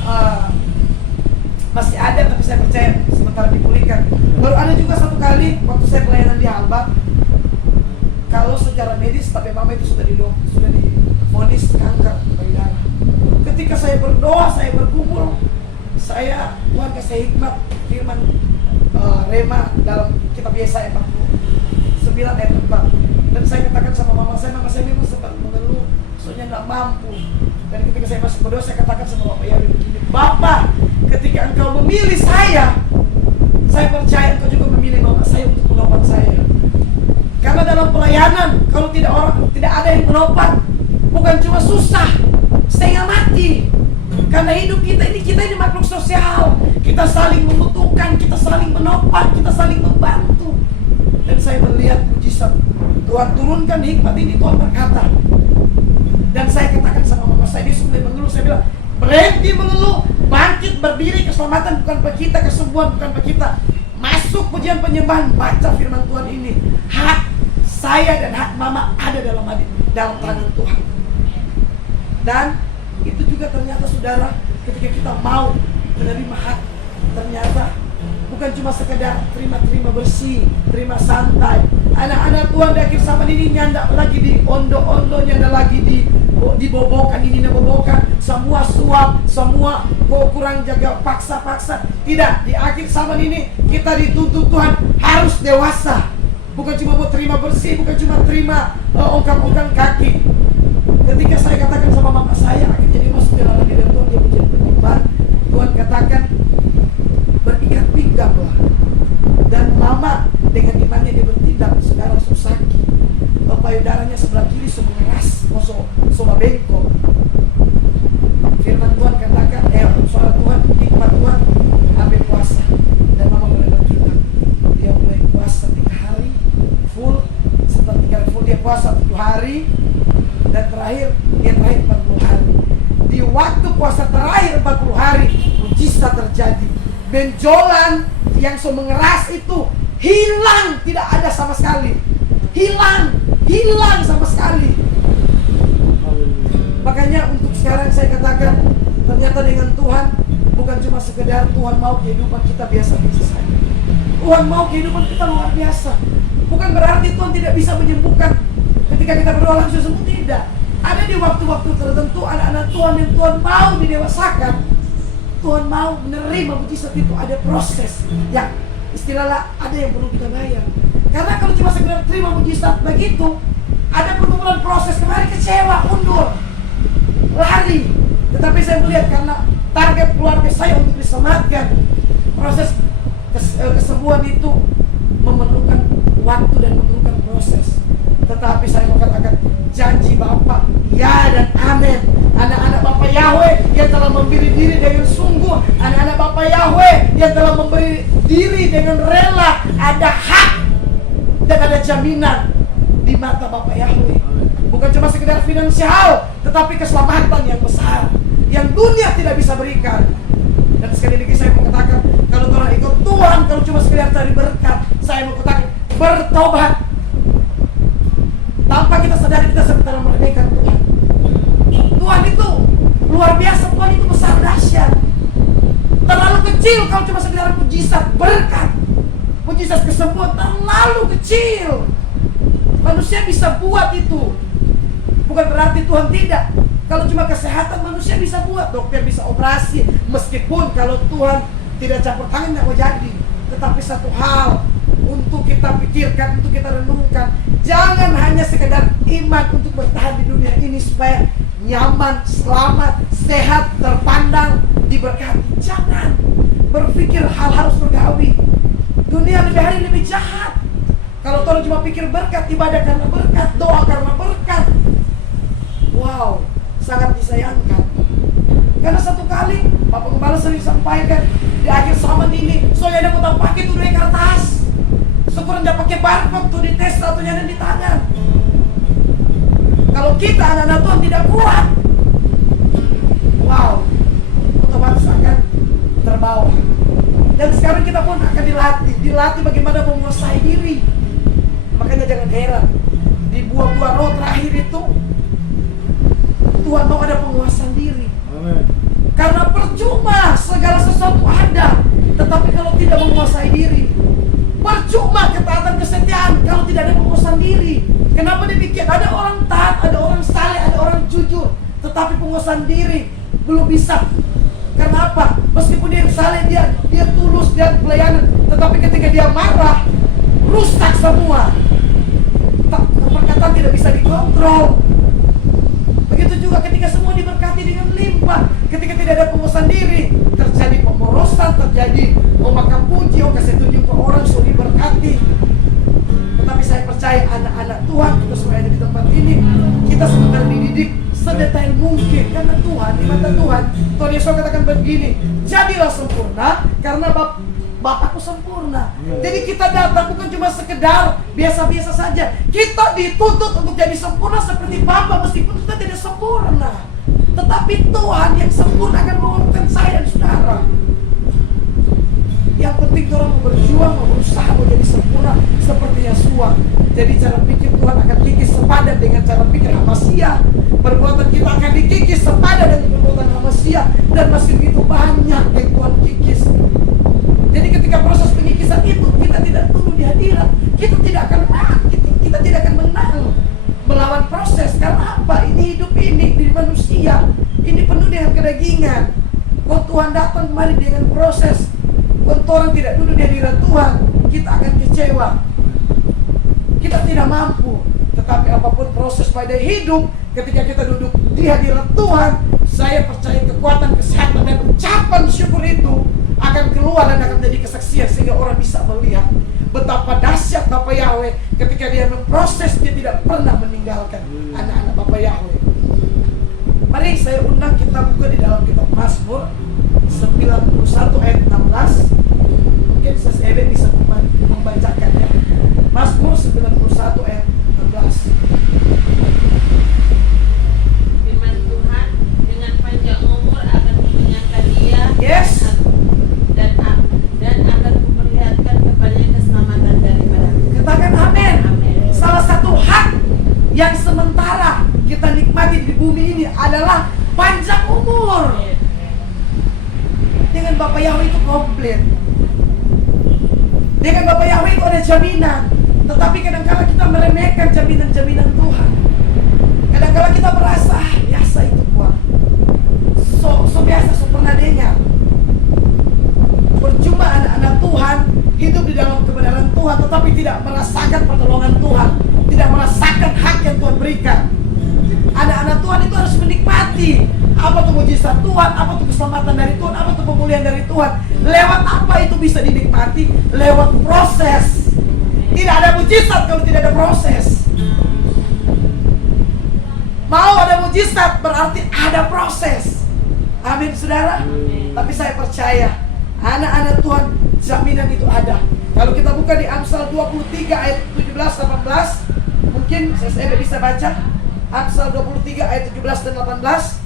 masih ada, tapi saya percaya sementara dipulihkan. Baru ada juga satu kali waktu saya pelayanan di Alba, kalau secara medis tapi mama itu sudah divonis kanker payudara. Ketika saya berdoa, saya berkumpul, Tuhan kasih hikmat firman Rema dalam kitab Yesaya 49 ayat 4. Dan saya katakan sama mama saya memang sempat mengeluh, soalnya nggak mampu. Dan ketika saya masuk berdoa, saya katakan sama Bapak Yahweh begini, Bapak, ketika engkau memilih saya percaya engkau juga memilih bapak saya untuk menopang saya. Karena dalam pelayanan, kalau tidak ada yang menopang, bukan cuma susah, setengah mati. Karena hidup kita ini makhluk sosial. Kita saling membutuhkan, kita saling menopang, kita saling membantu. Dan saya melihat mujizat Tuhan turunkan hikmat ini. Tuhan berkata, dan saya katakan berhenti mengeluh, bangkit berdiri. Keselamatan bukan bagi kita, kesembuhan bukan bagi kita. Masuk pujian penyembahan, baca firman Tuhan ini. Hak saya dan hak mama ada dalam tangan Tuhan. Dan itu juga ternyata saudara, ketika kita mau menerima hak, ternyata bukan cuma sekedar terima bersih, terima santai. Anak-anak Tuhan di akhir zaman ini nyanda lagi di ondo-ondo, nyanda lagi dibobokan, ini bobokan, semua suap, semua kok kurang jaga, paksa-paksa. Tidak, di akhir zaman ini kita dituntut Tuhan harus dewasa. Bukan cuma mau terima bersih, bukan cuma terima ongkang-ongkang kaki. Ketika saya katakan sama mama saya, akhirnya dia masuk dalam hadirat Tuhan, dia menjadi penyembah. Tuhan katakan, berikat pingganglah. Dan mama dengan imannya dia bertindak. Saudara susaki, payudaranya sebelah kiri semua keras, soba bengkok. Firman Tuhan katakan, suara Tuhan, hikmat Tuhan, ambil puasa. Dan mama mulai bertindak. Dia mulai puasa 3 hari full. Setelah 3 hari full dia puasa 7 hari. Dan terakhir 40 hari. Di waktu puasa terakhir 40 hari, mujizat terjadi. Benjolan yang mengeras itu hilang, tidak ada sama sekali. Hilang sama sekali. Makanya untuk sekarang saya katakan, ternyata dengan Tuhan bukan cuma sekedar Tuhan mau kehidupan kita biasa-biasa saja. Tuhan mau kehidupan kita luar biasa. Bukan berarti Tuhan tidak bisa menyembuhkan ketika kita berdoa langsung sembuh, tidak. Ada di waktu-waktu tertentu anak-anak Tuhan yang Tuhan mau didewasakan, Tuhan mau menerima mujizat itu, ada proses yang istilahnya ada yang perlu kita bayar. Karena kalau cuma sekedar terima mujizat begitu, ada pergumulan proses. Kemarin kecewa, mundur, lari. Tetapi saya melihat karena target keluarga saya untuk diselamatkan, proses kesembuhan itu memerlukan waktu dan memerlukan proses. Tetapi saya mau katakan, janji Bapa, ya dan amin. Anak-anak Bapa Yahweh yang telah memberi diri dengan sungguh, anak-anak Bapa Yahweh yang telah memberi diri dengan rela, ada hak dan ada jaminan di mata Bapa Yahweh. Bukan cuma sekedar finansial, tetapi keselamatan yang besar yang dunia tidak bisa berikan. Dan sekali lagi saya mau katakan, kalau orang ikut Tuhan, kalau cuma sekedar cari berkat, saya mau katakan, bertobat. Tanpa kita sadari kita sedang meremehkan Tuhan. Tuhan itu luar biasa, Tuhan itu besar dahsyat. Terlalu kecil kalau cuma sekedar mujizat berkat, mujizat kesembuhan, terlalu kecil. Manusia bisa buat itu. Bukan berarti Tuhan tidak. Kalau cuma kesehatan manusia bisa buat, dokter bisa operasi. Meskipun kalau Tuhan tidak campur tangan tidak mau jadi. Tetapi satu hal untuk kita pikirkan, untuk kita renungkan, jangan hanya sekedar iman untuk bertahan di dunia ini supaya nyaman, selamat, sehat, terpandang, diberkati. Jangan berpikir hal-hal surgawi. Dunia lebih hari lebih jahat. Kalau Tuhan cuma pikir berkat, ibadah karena berkat, doa karena berkat, wow, sangat disayangkan. Karena satu kali Bapak Gembala sering sampaikan, di akhir zaman ini soalnya ada mau pakai tuh duit kertas, syukur tidak pakai barcode tuh di tes satunya ada di tangan. Kalau kita anak-anak Tuhan tidak kuat, wow, otomatis akan terbawa. Dan sekarang kita pun akan dilatih bagaimana menguasai diri. Makanya jangan heran, di buah-buah roh terakhir itu Tuhan mau ada penguasaan diri. Amin. Karena percuma segala sesuatu ada, tetapi kalau tidak menguasai diri. Percuma ketaatan kesetiaan kalau tidak ada penguasaan diri. Kenapa demikian? Ada orang taat, ada orang saleh, ada orang jujur, tetapi penguasaan diri belum bisa. Karena apa? Meskipun dia saleh, dia tulus, dia pelayanan, tetapi ketika dia marah, rusak semua. Perkataan tidak bisa dikontrol. Begitu juga ketika semua diberkati dengan limpah, ketika tidak ada penguasaan diri, terjadi pemborosan, terjadi memakan puji, kasih tunjuk ke orang sudah diberkati. Tetapi saya percaya anak-anak Tuhan, kita semua ada di tempat ini, kita sebentar dididik sedetail mungkin. Karena Tuhan, di mata Tuhan, Tuhan Yesus katakan begini, jadilah sempurna karena Bapakku sempurna. Jadi kita datang bukan cuma sekedar biasa-biasa saja. Kita dituntut untuk jadi sempurna seperti Bapa, meskipun kita tidak sempurna. Tetapi Tuhan yang sempurna akan mengolokkan saya dan saudara. Yang penting orang mau berjuang, mau berusaha, mau jadi sempurna seperti Yesua. Jadi cara pikir Tuhan akan kikis sepadan dengan cara pikir manusia. Perbuatan kita akan dikikis sepadan dengan perbuatan manusia. Dan masih begitu banyak yang Tuhan kikis. Jadi ketika proses pengikisan itu, kita tidak tunduk di hadirat, kita tidak akan mati, kita tidak akan menang melawan proses. Karena apa? Ini hidup ini di manusia, ini penuh dengan kedagingan. Kalau Tuhan datang kemari dengan proses, kalau orang tidak duduk di hadirat Tuhan, kita akan kecewa. Kita tidak mampu. Tetapi apapun proses pada hidup, ketika kita duduk di hadirat Tuhan, saya percaya kekuatan, kesehatan, dan ucapan syukur itu akan keluar dan akan menjadi kesaksian sehingga orang bisa melihat betapa dahsyat Bapa Yahweh. Ketika dia memproses, dia tidak pernah meninggalkan anak-anak Bapa Yahweh. Mari saya undang kita buka di dalam kitab Mazmur 91 ayat 16. Mungkin saya bisa membacakannya. Mazmur 91 ayat 16. Firman Tuhan, dengan panjang umur akan mengenyangkan dia. Yes. Dan akan memperlihatkan kepadanya keselamatan daripada. Katakan amin. Amin. Salah satu hak yang sementara kita nikmati di bumi ini adalah panjang umur. Dengan Bapa Yahweh itu komplit. Dengan Bapa Yahweh itu ada jaminan. Tetapi kadang-kala kita meremehkan jaminan-jaminan Tuhan. Kadang-kala kita merasa biasa itu kuat. So biasa, so pernah dengar. Percuma anak-anak Tuhan hidup di dalam kebenaran Tuhan, tetapi tidak merasakan pertolongan Tuhan, tidak merasakan hak yang Tuhan berikan. Anak-anak Tuhan itu harus menikmati apa itu mujizat Tuhan, apa itu keselamatan dari Tuhan, apa itu pemulihan dari Tuhan. Lewat apa itu bisa dinikmati? Lewat proses. Tidak ada mujizat kalau tidak ada proses. Mau ada mujizat berarti ada proses. Amin saudara. Tapi saya percaya anak-anak Tuhan jaminan itu ada. Kalau kita buka di Amsal 23 ayat 17-18, mungkin saya bisa baca. Amsal 23 ayat 17 dan 18.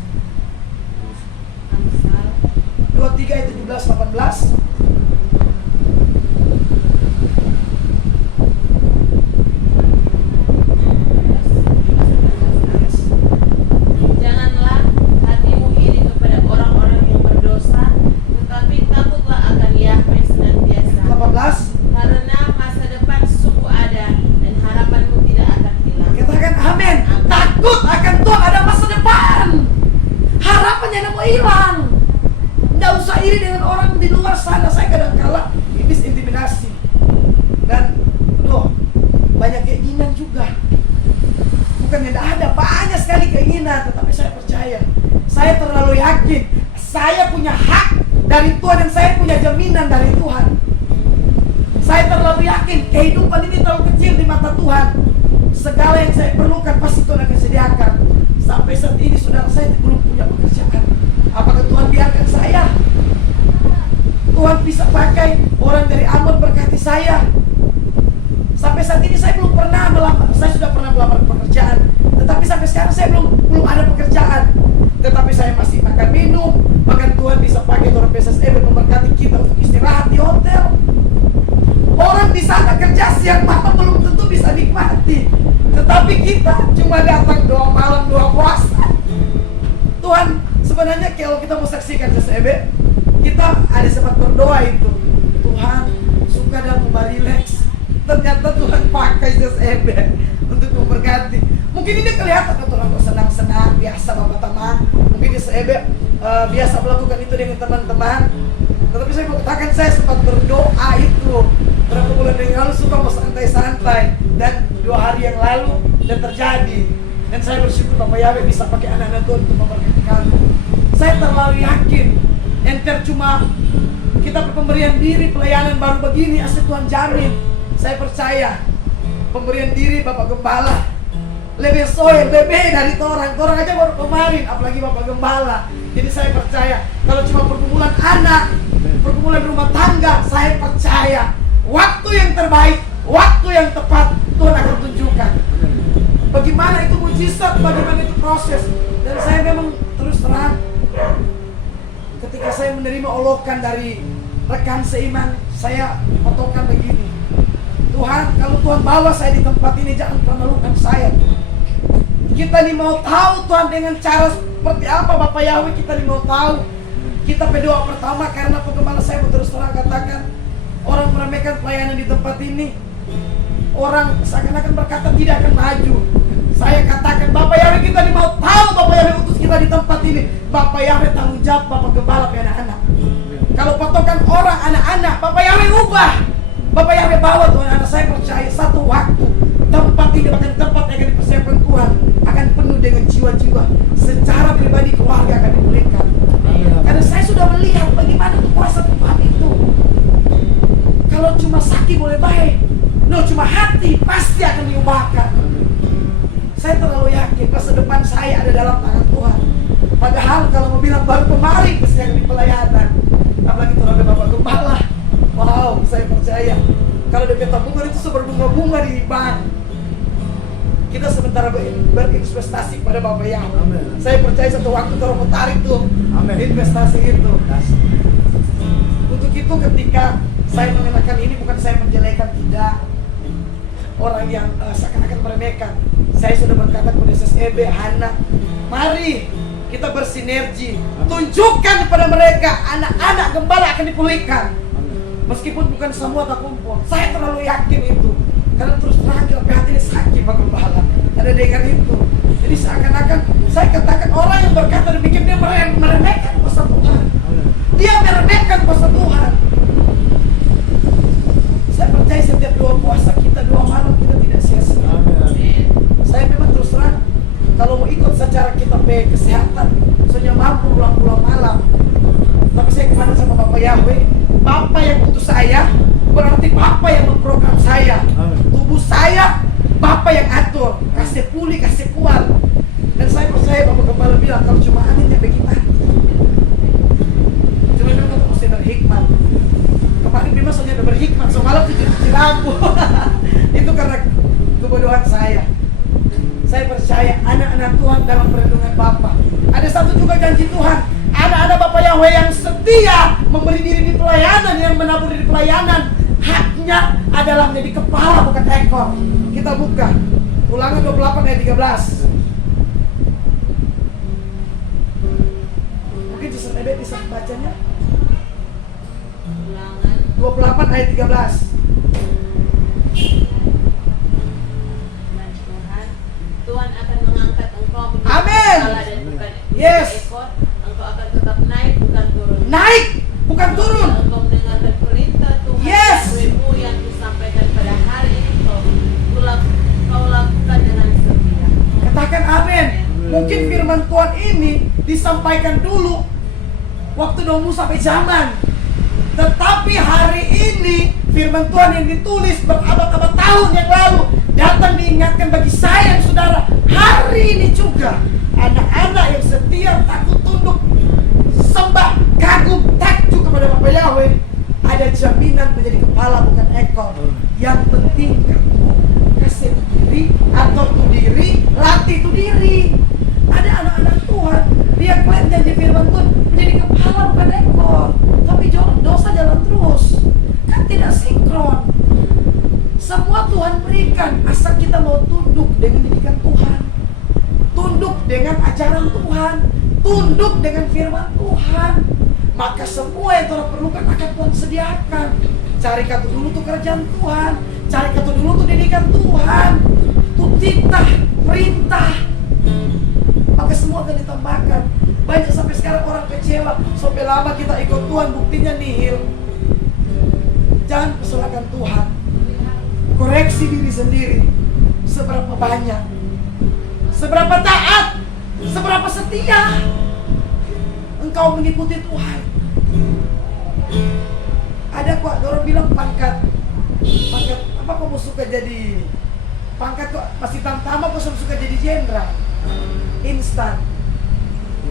23 ayat 17-18. Janganlah hatimu iri kepada orang-orang yang berdosa, tetapi takutlah akan Yahweh senantiasa. 18. Karena masa depan sungguh ada dan harapanmu tidak akan hilang. Katakan amin. Takut akan Tuhan ada masa depan. Harapannya tidak mau hilang. Tidak usah iri dengan orang di luar sana. Saya kadang-kala iblis intimidasi. Dan banyak keinginan juga. Bukan tidak ada, banyak sekali keinginan. Tetapi saya percaya, saya terlalu yakin saya punya hak dari Tuhan dan saya punya jaminan dari Tuhan. Saya terlalu yakin kehidupan ini terlalu kecil di mata Tuhan. Segala yang saya perlukan pasti Tuhan akan sediakan. Sampai saat ini saudara saya belum punya pekerjaan. Apakah Tuhan biarkan saya? Tuhan bisa pakai orang dari Ambon berkati saya. Sampai saat ini saya belum pernah melamar. Saya sudah pernah melamar pekerjaan, tetapi sampai sekarang saya belum ada pekerjaan. Tetapi saya masih makan minum. Bahkan Tuhan bisa pakai orang PSSM memberkati kita untuk istirahat di hotel. Orang di sana kerja siang malam belum tentu bisa nikmati. Tetapi kita cuma datang doa malam, doa puasa. Tuhan sebenarnya kalau kita mau saksikan SSEB, kita ada sempat berdoa itu. Tuhan suka dan mau relax. Ternyata Tuhan pakai SSEB untuk memberkati. Mungkin ini kelihatan orang senang-senang, biasa bapak teman. Mungkin SSEB biasa melakukan itu dengan teman-teman. Tetapi saya mau katakan saya sempat berdoa itu berapa bulan yang lalu, suka mau santai-santai, dan 2 hari yang lalu dan terjadi. Dan saya bersyukur Bapak Yahweh bisa pakai anak-anak Tuhan untuk memberkati kami. Saya terlalu yakin enter cuma kita pemberian diri pelayanan baru begini asli Tuhan jamin. Saya percaya pemberian diri Bapak Gembala lebih soal lebih dari orang aja baru kemarin, apalagi Bapak Gembala. Jadi saya percaya kalau cuma pergumulan anak, pergumulan rumah tangga, saya percaya waktu yang terbaik, waktu yang tepat Tuhan akan tunjukkan. Bagaimana itu mujizat, bagaimana itu proses. Dan saya memang terus menerima olokan dari rekan seiman, saya patokan begini. Tuhan, kalau Tuhan bawa saya di tempat ini, jangan permalukan saya. Kita nih mau tahu Tuhan dengan cara seperti apa Bapak Yahweh, kita nih mau tahu. Kita berdoa pertama karena penggembala saya terus terang katakan, orang meremehkan pelayanan di tempat ini. Orang seakan-akan berkata tidak akan maju. Saya katakan, Bapak Yahweh, kita nih mau tahu Bapak Yahweh utus kita di tempat ini. Bapak Yahweh tanggung jawab Bapak Gembala ke anak-anak. Kalau patokan orang anak-anak, Bapak Yahweh ubah. Bapak Yahweh bawa Tuhan, anak saya percaya satu waktu tempat ini akan tempat yang akan dipersiapkan Tuhan akan penuh dengan jiwa-jiwa secara pribadi, keluarga akan dipulihkan. Karena saya sudah melihat bagaimana kuasa Tuhan itu. Kalau cuma sakit boleh baik, cuma hati pasti akan diubahkan. Saya terlalu yakin masa depan saya ada dalam tangan Tuhan. Padahal kalau mau bilang baru kemarin saya di pelayanan, apalagi kalau ada Bapak Gembala, wow, saya percaya kalau ada tabungan itu berbunga-bunga di bank. Kita sementara berinvestasi pada Bapak Yahweh. Saya percaya satu waktu kalau mau tarik tuh investasi itu. Untuk itu ketika saya mengenakan ini bukan saya menjelekan, tidak. Orang yang seakan-akan meremehkan. Saya sudah berkata kepada SSEB, Hana, mari kita bersinergi. Tunjukkan kepada mereka anak-anak Gembala akan dipulihkan. Meskipun bukan semua tak kumpul. Saya terlalu yakin itu. Karena terus terang hati ini sakit Pak Gembala. Ada dengar itu. Jadi seakan-akan saya katakan orang yang berkata demikian dia meremehkan kuasa Tuhan. Dia meremehkan kuasa Tuhan. Saya percaya setiap doa puasa kita, doa malam kita tidak sia-sia. Saya memang terus terang kalau mau ikut secara kita kesehatan, soalnya mampu pulang-pulang malam. Tapi saya kemana sama Bapak Yahweh, Bapak yang utus saya, berarti Bapak yang memprogram saya. Tubuh saya, Bapak yang atur, kasih pulih, kasih kuat. Dan saya percaya Bapak Gembala bilang kalau cuma anehnya bagaimana. Cuma memang mesti berhikmat. Kemarin Bima soalnya berhikmat, semalam cuci lampu. Itu karena kebodohan saya. Saya percaya anak-anak Tuhan dalam perlindungan Bapa. Ada satu juga janji Tuhan, anak-anak Bapak Yahweh yang setia memberi diri di pelayanan, yang menabur di pelayanan, haknya adalah menjadi kepala bukan ekor. Kita buka Ulangan 28 ayat 13. Mungkin Suster Ebe bisa bacanya. Ulangan 28 ayat 13. Tuhan akan mengangkat engkau menjadi Amin. kepala dan bukan Yes. ekor. Engkau akan tetap naik bukan turun. Naik bukan turun. Engkau mendengarkan perintah Tuhan Yes. Yahwehmu yang disampaikan pada hari ini kau lakukan dengan setia. Katakan amin. Mungkin firman Tuhan ini disampaikan dulu waktu Nabi Musa sampai zaman. Tetapi hari ini firman Tuhan yang ditulis berabad-abad tahun yang lalu datang diingatkan bagi saya dan saudara hari ini juga. Anak-anak yang setia, takut tunduk, sembah, kagum, takjub kepada Bapak Yahweh, ada jaminan menjadi kepala bukan ekor. Yang penting kamu kasih itu diri, atur itu diri, latih itu diri. Ada anak-anak Tuhan, dia klaim janji firman Tuhan menjadi kepala bukan ekor, tapi dosa jalan terus. Kan tidak sinkron. Semua Tuhan berikan, asal kita mau tunduk dengan didikan Tuhan, tunduk dengan ajaran Tuhan, tunduk dengan firman Tuhan, maka semua yang Tuhan perlukan akan Tuhan sediakan. Cari kata dulu tuh kerjaan Tuhan, cari kata dulu tuh didikan Tuhan, tuh titah, perintah, maka semua akan ditambahkan. Banyak sampai sekarang orang kecewa, sampai lama kita ikut Tuhan buktinya nihil. Jangan persoalkan Tuhan. Koreksi diri sendiri. Seberapa banyak, seberapa taat, seberapa setia engkau mengikuti Tuhan. Ada kok orang bilang pangkat apa kamu suka jadi pangkat kok masih tamtama, kok suka jadi jenderal instan.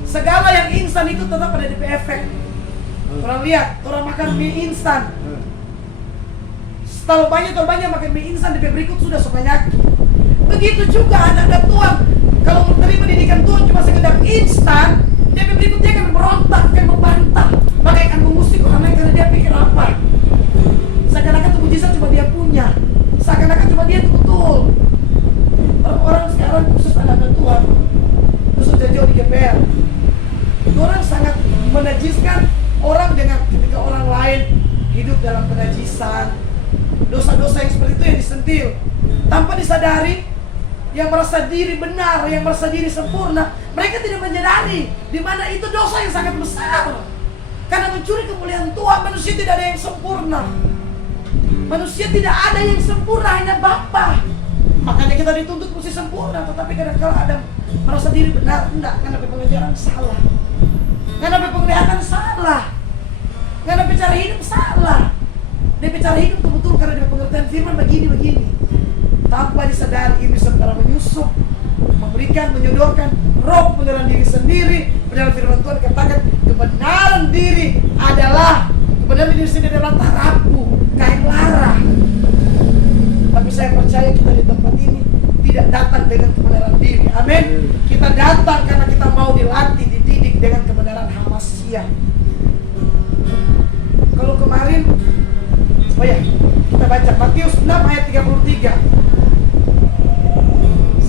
Segala yang instan itu tetap ada DP efek. Orang lihat orang makan mie instan, terlalu banyak makan mie instan, DP berikut sudah suka nyaki. Begitu juga anak-anak Tuhan, kalau menerima didikan Tuhan cuma sekedar instan, DP berikut dia akan berontak, akan membantah. Maka pingsan. Dosa-dosa yang seperti itu yang disentil tanpa disadari. Yang merasa diri benar, yang merasa diri sempurna, mereka tidak menyadari di mana itu dosa yang sangat besar. Karena mencuri kemuliaan Tuhan, manusia tidak ada yang sempurna. Manusia tidak ada yang sempurna, hanya Bapa. Makanya kita dituntut mesti sempurna. Tetapi kadang-kadang ada merasa diri benar. Enggak, karena pengajaran salah, karena penglihatan salah, karena cara hidup salah. Dia cara hidup betul karena dia pengertian firman begini. Tanpa disadari ini sementara menyusup, memberikan, menyodorkan roh kebenaran diri sendiri. Padahal firman Tuhan katakan kebenaran diri sendiri adalah tarapu, kain lara. Tapi saya percaya kita di tempat ini tidak datang dengan kebenaran diri. Amin. Kita datang karena kita mau dilatih, dididik dengan kebenaran Hamasiah. Kalau kemarin, oh ya, kita baca Matius 6 ayat 33.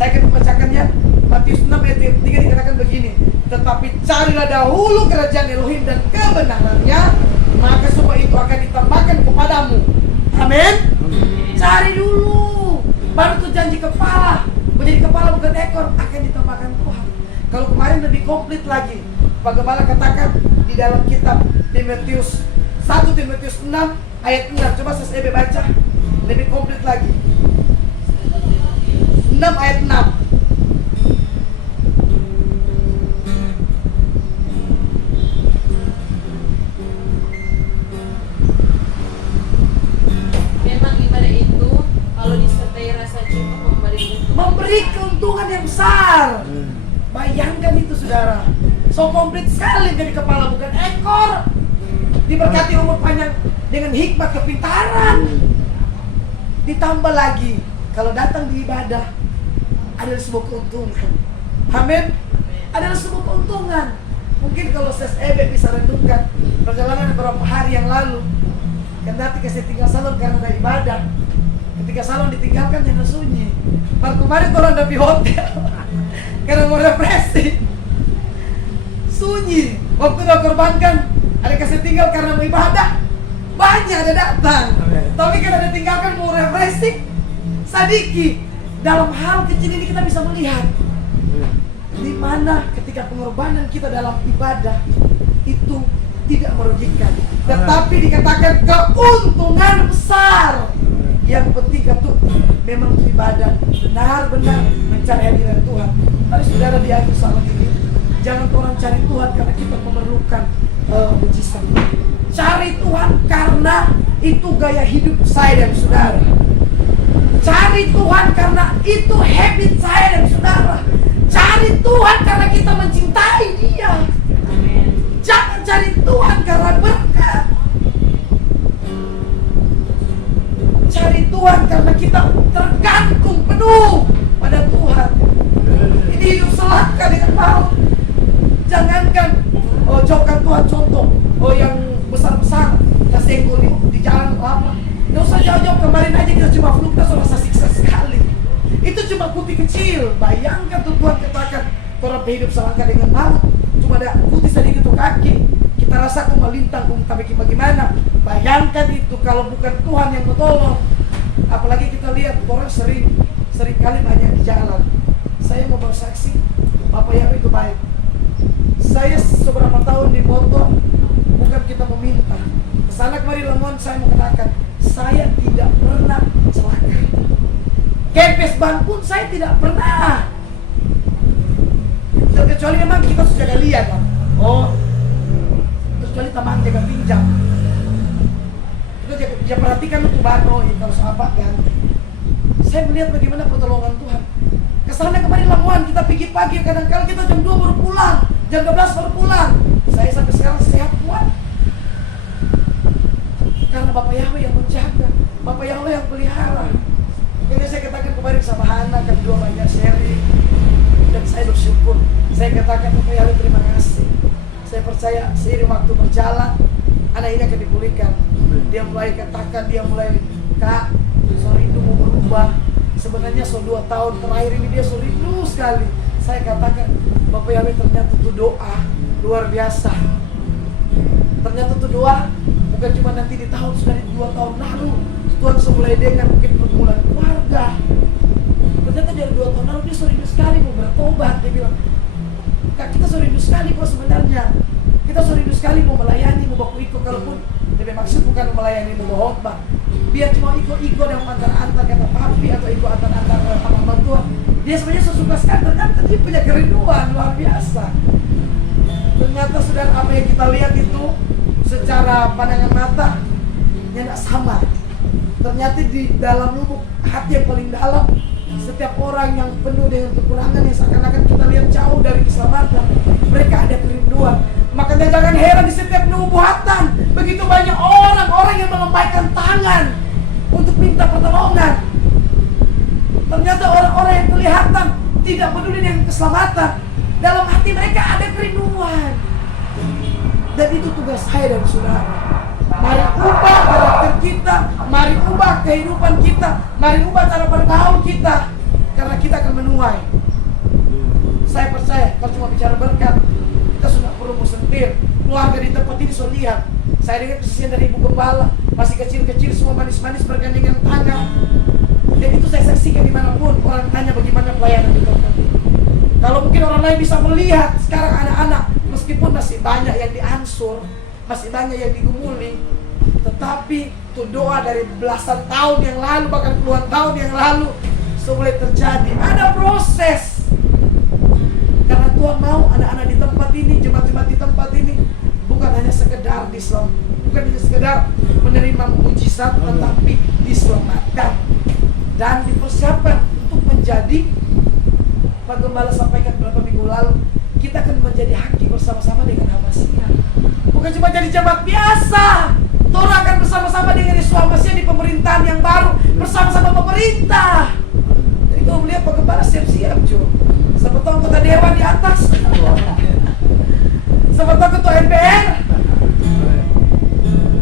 Saya akan membacakannya. Matius 6 ayat 33 dikatakan begini, tetapi carilah dahulu kerajaan Elohim dan kebenarannya, maka semua itu akan ditambahkan kepadamu. Amin. Cari dulu, baru tuh janji kepala. Menjadi kepala bukan ekor, akan ditambahkan Tuhan. Kalau kemarin lebih komplit lagi, Pak Gembala katakan di dalam kitab Timotius 1 Timotius 6 ayat 6. Coba saya baca lebih komplit lagi. 6 ayat 6. Memberi keuntungan yang besar. Bayangkan itu saudara. So komplit sekali jadi kepala bukan ekor. Diberkati umur panjang dengan hikmat kepintaran. Ditambah lagi kalau datang di ibadah adalah sebuah keuntungan. Amin. Adalah sebuah keuntungan. Mungkin kalau SSEB bisa renungkan perjalanan beberapa hari yang lalu, kan nanti kasih tinggal salon karena ada ibadah. Ketika salon ditinggalkan jangan sunyi. Baru kemarin orang udah di hotel karena mau refreshing. Sunyi. Waktu udah korbankan, ada kasih tinggal karena mau ibadah, banyak ada datang. Tapi karena ada tinggalkan mau refreshing, sadiki. Dalam hal kecil ini kita bisa melihat di mana ketika pengorbanan kita dalam ibadah itu tidak merugikan, tetapi dikatakan keuntungan besar. Yang penting itu memang ibadah benar-benar mencari hadirat Tuhan. Mari saudara di akhir salat ini jangan orang cari Tuhan karena kita memerlukan mujizat. Cari Tuhan karena itu gaya hidup saya dan saudara. Cari Tuhan karena itu habit saya dan saudara. Cari Tuhan karena kita mencintai Dia. Jangan cari Tuhan karena berkat. Cari Tuhan karena kita tergantung penuh pada Tuhan. Ini hidup selaka dengan maut. Jangankan jauhkan Tuhan contoh yang besar-besar kasih di jalan atau apa. Nggak usah jauh-jauh, kemarin aja kita cuma flu, kita sudah rasa siksa sekali. Itu cuma putih kecil. Bayangkan tuh Tuhan katakan orang hidup selaka dengan maut, cuma ada putih sedikit tuh kaki. Kita rasa kok melintang, tapi bagaimana? Bayangkan itu kalau bukan Tuhan yang menolong. Apalagi kita lihat orang sering kali banyak di jalan. Saya mau bersaksi, Bapak Yahweh itu baik. Saya seberapa tahun di motor, bukan kita meminta. Kesana kemari Lamongan saya mau katakan, saya tidak pernah celaka. Kempes ban pun saya tidak pernah. Terkecuali memang kita sudah lihat kan. Kecuali teman jaga pinjam. Itu dia perhatikan untuk bano, kalau sahabat ganti. Saya melihat bagaimana pertolongan Tuhan. Kesana kemarin Lamongan kita pergi pagi, kadang-kadang kita jam 2 baru pulang, jam 12 baru pulang. Saya sampai sekarang sehat kuat. Karena Bapak Yahweh yang menjaga, Bapak Yahweh yang pelihara. Ini saya katakan kemarin sama Hana, kan dua banyak sharing. Dan saya bersyukur. Saya katakan Bapak Yahweh terima kasih. Saya percaya seiring waktu berjalan, anak ini akan dipulihkan. Dia mulai katakan, Kak, sorry itu mau berubah. Sebenarnya 2 tahun terakhir ini dia rindu sekali. Saya katakan, Bapak Yahweh ternyata itu doa luar biasa. Ternyata itu doa bukan cuma nanti di tahun, sudah di 2 tahun lalu Tuhan mulai dengan mungkin pergumulan keluarga. Ternyata dari 2 tahun lalu dia serindu sekali mau bertobat. Dia bilang, Kak, kita serindu sekali kok sebenarnya. Kita serindu sekali mau melayani, mau baku ikut. Kalaupun lebih maksud bukan melayani, mau khotbah. Biar cuma ikut-ikut yang antar-antar kata papi atau ikut antar-antar hamba Tuhan. Dia sebenarnya sesuka sekali. Ternyata dia punya kerinduan luar biasa. Ternyata sudah apa yang kita lihat itu secara pandangan mata tidak sama. Ternyata di dalam lubuk hati yang paling dalam, setiap orang yang penuh dengan kekurangan yang seakan-akan kita lihat jauh dari keselamatan, mereka ada kerinduan. Makanya jangan heran di setiap nubuatan begitu banyak orang-orang yang melambaikan tangan untuk minta pertolongan. Ternyata orang-orang yang kelihatan tidak peduli dengan keselamatan, dalam hati mereka ada kerinduan. Dan itu tugas saya dan saudara. Mari ubah karakter kita, mari ubah kehidupan kita, mari ubah cara bergaul kita, karena kita akan menuai. Saya percaya kalau cuma bicara berkat, kita sudah perlu sentir. Keluarga di tempat ini sudah lihat. Saya dengar kesaksian dari Ibu Gembala, masih kecil-kecil semua manis-manis bergandengan tangan. Dan itu saya saksikan dimanapun orang tanya bagaimana pelayanan di tempat ini. Kalau mungkin orang lain bisa melihat sekarang anak-anak, meskipun masih banyak yang diansur, masih banyak yang digumuli, tetapi itu doa dari belasan tahun yang lalu, bahkan puluhan tahun yang lalu mulai terjadi. Ada proses. Karena Tuhan mau anak-anak di tempat ini, jemaat-jemaat di tempat ini bukan hanya sekedar bukan hanya sekedar menerima mujizat, tetapi diselamatkan dan dipersiapkan untuk menjadi, Pak Gembala sampaikan beberapa minggu lalu, kita akan menjadi hakim bersama-sama dengan Hamasiah. Bukan cuma jadi jemaat biasa. Torah akan bersama-sama dengan Yeshua Mashiach di pemerintahan yang baru, bersama-sama pemerintah. Jadi kalau melihat Pak Gembala siap-siap, Jo. Siapa tahu anggota dewan di atas. Siapa tahu ketua MPR.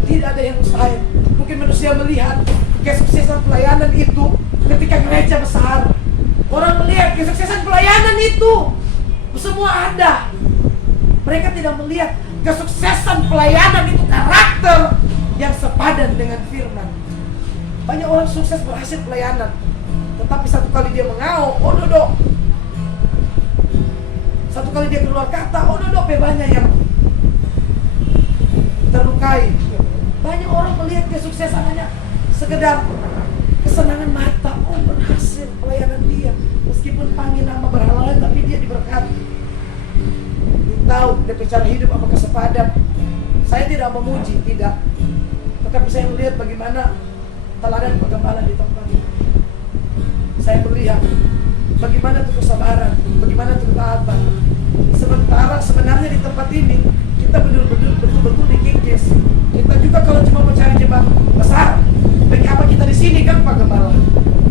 Tidak ada yang mustahil. Mungkin manusia melihat kesuksesan pelayanan itu ketika gereja besar. Orang melihat kesuksesan pelayanan itu semua ada. Mereka tidak melihat kesuksesan pelayanan itu karakter yang sepadan dengan firman. Banyak orang sukses berhasil pelayanan, tetapi satu kali dia mengaum, oh dodok. Satu kali dia keluar kata, oh dodok, banyak yang terlukai. Banyak orang melihat kesuksesan hanya sekedar kesenangan mata. Oh berhasil pelayanan dia, meskipun panggil nama berhala lain, tapi dia diberkati. Tahu dia cara hidup apa kesepadan. Saya tidak memuji, tidak. Tetapi saya melihat bagaimana teladan Pak Gembala di tempat ini. Saya melihat bagaimana itu kesabaran, bagaimana itu ketaatan. Sementara sebenarnya di tempat ini kita betul-betul dikikis. Kita juga kalau cuma mencari jemaat besar, bagi apa kita di sini kan Pak Gembala?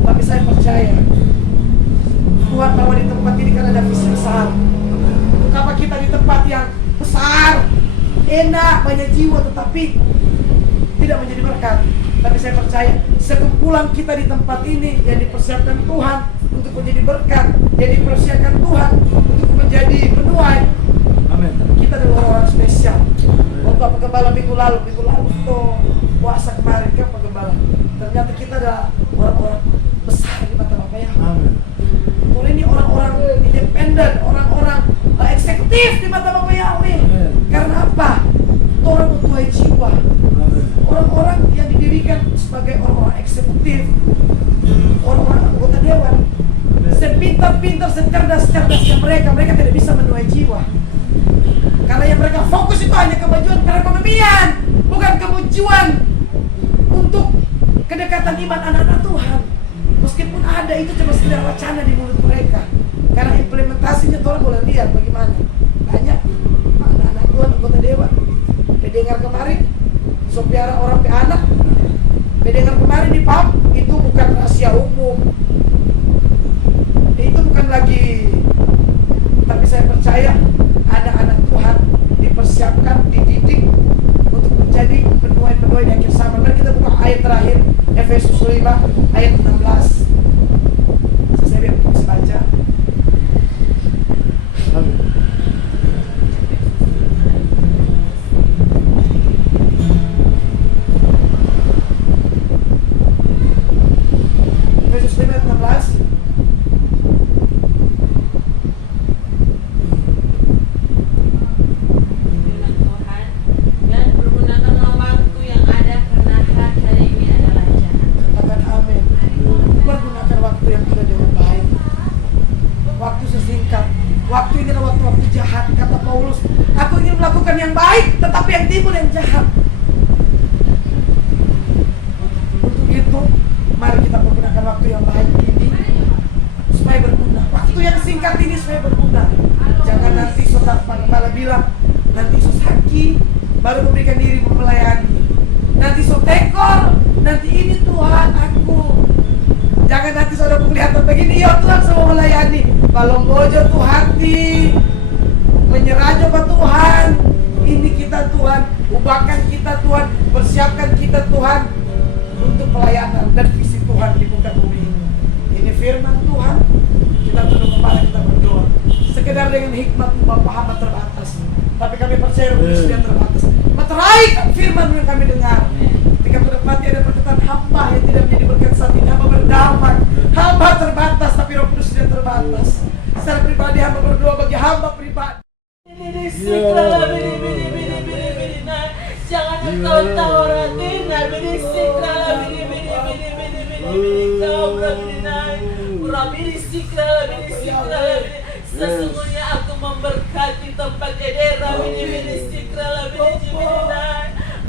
Tapi saya percaya Tuhan bawa di tempat ini karena ada visi besar. Kenapa kita di tempat yang besar, enak, banyak jiwa, tetapi tidak menjadi berkat. Tapi saya percaya sekumpulan kita di tempat ini yang dipersiapkan Tuhan untuk menjadi berkat, yang dipersiapkan Tuhan untuk menjadi penuai. Amin. Kita adalah orang spesial. Waktu Pak Gembala minggu lalu tuh puasa kemarin kan Pak Gembala. Ternyata kita adalah orang-orang besar di mata Bapak ya. Amin. Mulai ini orang-orang independen, orang-orang eksekutif di mata Bapak Yahweh. Karena apa? Orang mempunyai jiwa. Orang-orang yang didirikan sebagai orang-orang eksekutif, orang-orang anggota dewan, sepintar-pintar, secerdas-cerdasnya mereka tidak bisa menuai jiwa. Karena yang mereka fokus itu hanya kemajuan perekonomian, bukan kemajuan untuk kedekatan iman anak-anak Tuhan. Meskipun ada, itu cuma sekedar wacana di mulut mereka. Karena implementasinya Tuhan boleh lihat bagaimana. Banyak anak-anak Tuhan anggota dewan. Dengar kemarin sopiara orang pe anak. Dengar kemarin di pub, itu bukan rahasia umum. Itu bukan lagi. Tapi saya percaya anak-anak Tuhan dipersiapkan, dididik untuk menjadi penuai-penuai di akhir zaman. Mari kita buka ayat terakhir, Efesus 5 ayat 16. Saya biar bisa baca. melakukan yang baik, tetapi yang timbul yang jahat. Untuk itu, mari kita menggunakan waktu yang baik ini supaya berguna. Waktu yang singkat ini supaya berguna. Jangan nanti saudara Pak Gembala bilang, nanti so sakit, baru memberikan diri melayani. Nanti so tekor, nanti ini Tuhan aku. Jangan nanti saudara kelihatan begini, ya Tuhan saya mau melayani. Kalau bojo tuh hati, menyerah coba Tuhan. Ini kita Tuhan, ubahkan kita Tuhan, persiapkan kita Tuhan untuk pelayanan dan visi Tuhan di muka bumi ini. Ini firman Tuhan. Kita tunduk kepala, kita berdoa. Sekedar dengan hikmat Bapa hamba terbatas, tapi kami percaya Roh Kudus yang terbatas. Materai firman yang kami dengar. Ketika tunduk mati ada perkataan hamba yang tidak menjadi berkat saat ini, hamba berdamai. Hamba terbatas, tapi Roh Kudus tidak terbatas. Secara pribadi hamba berdoa bagi hamba pribadi. Jangan engkau tauratin, sesungguhnya aku memberkati tempat ini.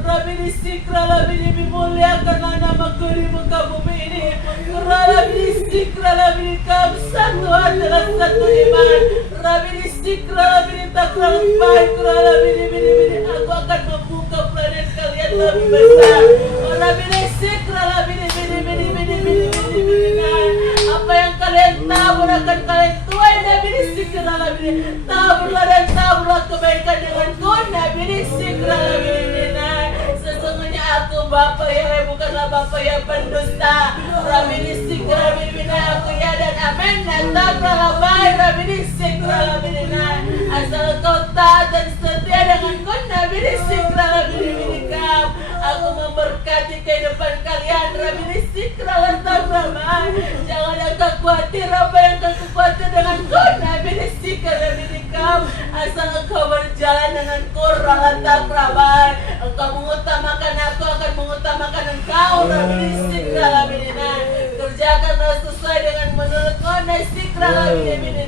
Rabbi istiqrala bini muliakanlah namaku di muka bumi ini. Rabbi istiqrala bini kau satu adalah satu iman. Rabbi istiqrala bini takral baik. Rabbi bini aku akan membuka planet kalian lebih besar. Rabbi istiqrala bini apa yang kalian tabur akan kalian tuai. Rabbi istiqrala bini taburlah dan taburlah kebaikan dengan kun. Rabbi istiqrala bini. Sesungguhnya aku Bapa Yahweh, bukanlah Bapa yang pendusta. Rabbi istiqrala bini aku ya dan amin. Takral baik. Rabbi istiqrala bini. Asal kau taat dan setia dengan kun. Rabbi istiqrala bini kau. Aku memberkati kehidupan kalian. Rabbi istiqrala takral baik. Jangan engkau khawatir apa yang kau khawatir dengan kun. Rabbi istiqrala bini kau. Asal engkau berjalan dengan Qur'an takral baik. Engkau mengutamakan, aku akan mengutamakan engkau. Rabbi istiqrala bini. Kerjakanlah sesuai dengan menurut kau. Istiqrala bini.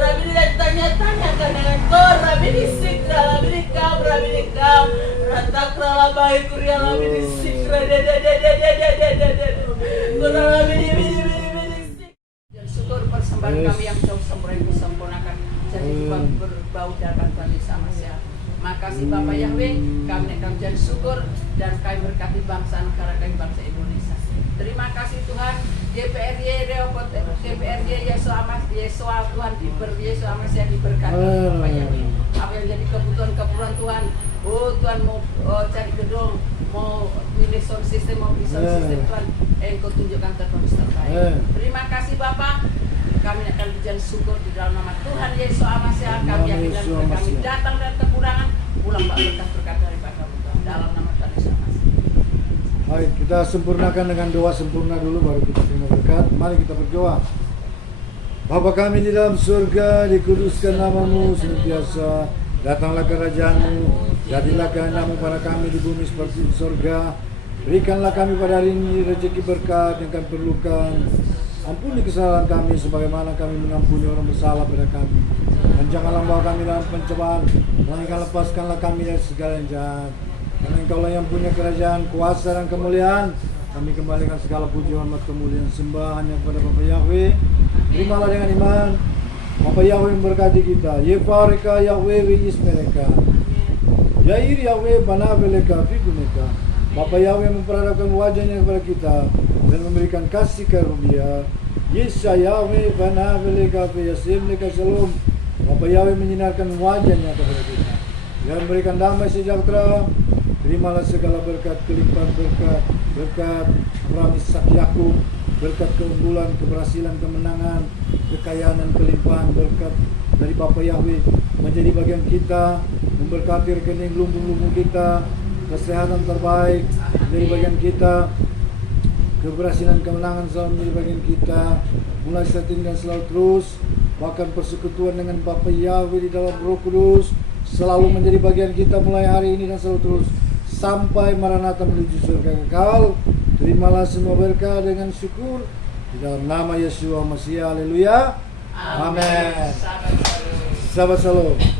Rabbi dan tanya-tanyakan dengan kau. Rabbi istiqrala bini kau. Rabbi kau. Takral baik. Kuriala bini istiqrala. Kuriala bini. Syukur persembahan kami yang jauh sempurnakan. Jadi Tuhan berbau darah Tuhan Yesus Masiah. Makasih Bapak Yahweh, kami akan menjadi syukur dan kami berkati bangsa negara kami, bangsa Indonesia. Terima kasih Tuhan, DPRD Yesua Tuhan Yesua Masiah diberkati Bapak Yahweh. Apa yang jadi kebutuhan Tuhan, oh Tuhan mau cari gedung, mau pilih sound system, mau pilih sound system Tuhan, Engkau tunjukkan terus terbaik. Terima kasih Bapak. Kami akan berjalan syukur di dalam nama Tuhan Yesus Masiah. Kami yakin dan kami datang dan kekurangan, pulang berkat daripada Tuhan dalam nama Tuhan Yesus Masiah. Baik, kita sempurnakan dengan doa sempurna dulu, baru kita terima berkat. Mari kita berdoa. Bapa kami di dalam surga, dikuduskan namamu senantiasa. Datanglah kerajaan-Mu, jadilah kehendak-Mu pada kami di bumi seperti di surga. Berikanlah kami pada hari ini rezeki berkat yang kami perlukan. Ampuni kesalahan kami sebagaimana kami mengampuni orang bersalah pada kami. Dan janganlah bawa kami dalam pencobaan, melainkan lepaskanlah kami dari segala yang jahat. Karena Engkaulah yang punya kerajaan, kuasa dan kemuliaan. Kami kembalikan segala puji, hormat, kemuliaan, sembah hanya kepada Bapa Yahweh. Terimalah dengan iman. Bapa Yahweh memberkati kita. Yefareka Yahweh wiis mereka. Yair Yahweh banaveleka figuneka. Bapa Yahweh memperhadapkan wajahnya kepada kita dan memberikan kasih karunia. Yesa Yahweh banaveleka fiyasimleka shalom. Bapa Yahweh menyinarkan wajahnya kepada kita dan memberikan damai sejahtera. Terimalah segala berkat, kelimpahan berkat, berkat Abraham, Ishak, Yakub, berkat keunggulan, keberhasilan, kemenangan, kekayaan dan kelimpahan berkat dari Bapa Yahweh menjadi bagian kita, memberkati rekening lumbung-lumbung kita, kesehatan terbaik menjadi bagian kita, keberhasilan, kemenangan selalu menjadi bagian kita, mulai saat ini dan selalu terus, bahkan persekutuan dengan Bapa Yahweh di dalam Roh Kudus selalu menjadi bagian kita mulai hari ini dan selalu terus sampai Maranatha menuju surga kekal. Terimalah semua berkah dengan syukur di dalam nama Yesua Masiah. Haleluya. Amin. Sahabat Shalom.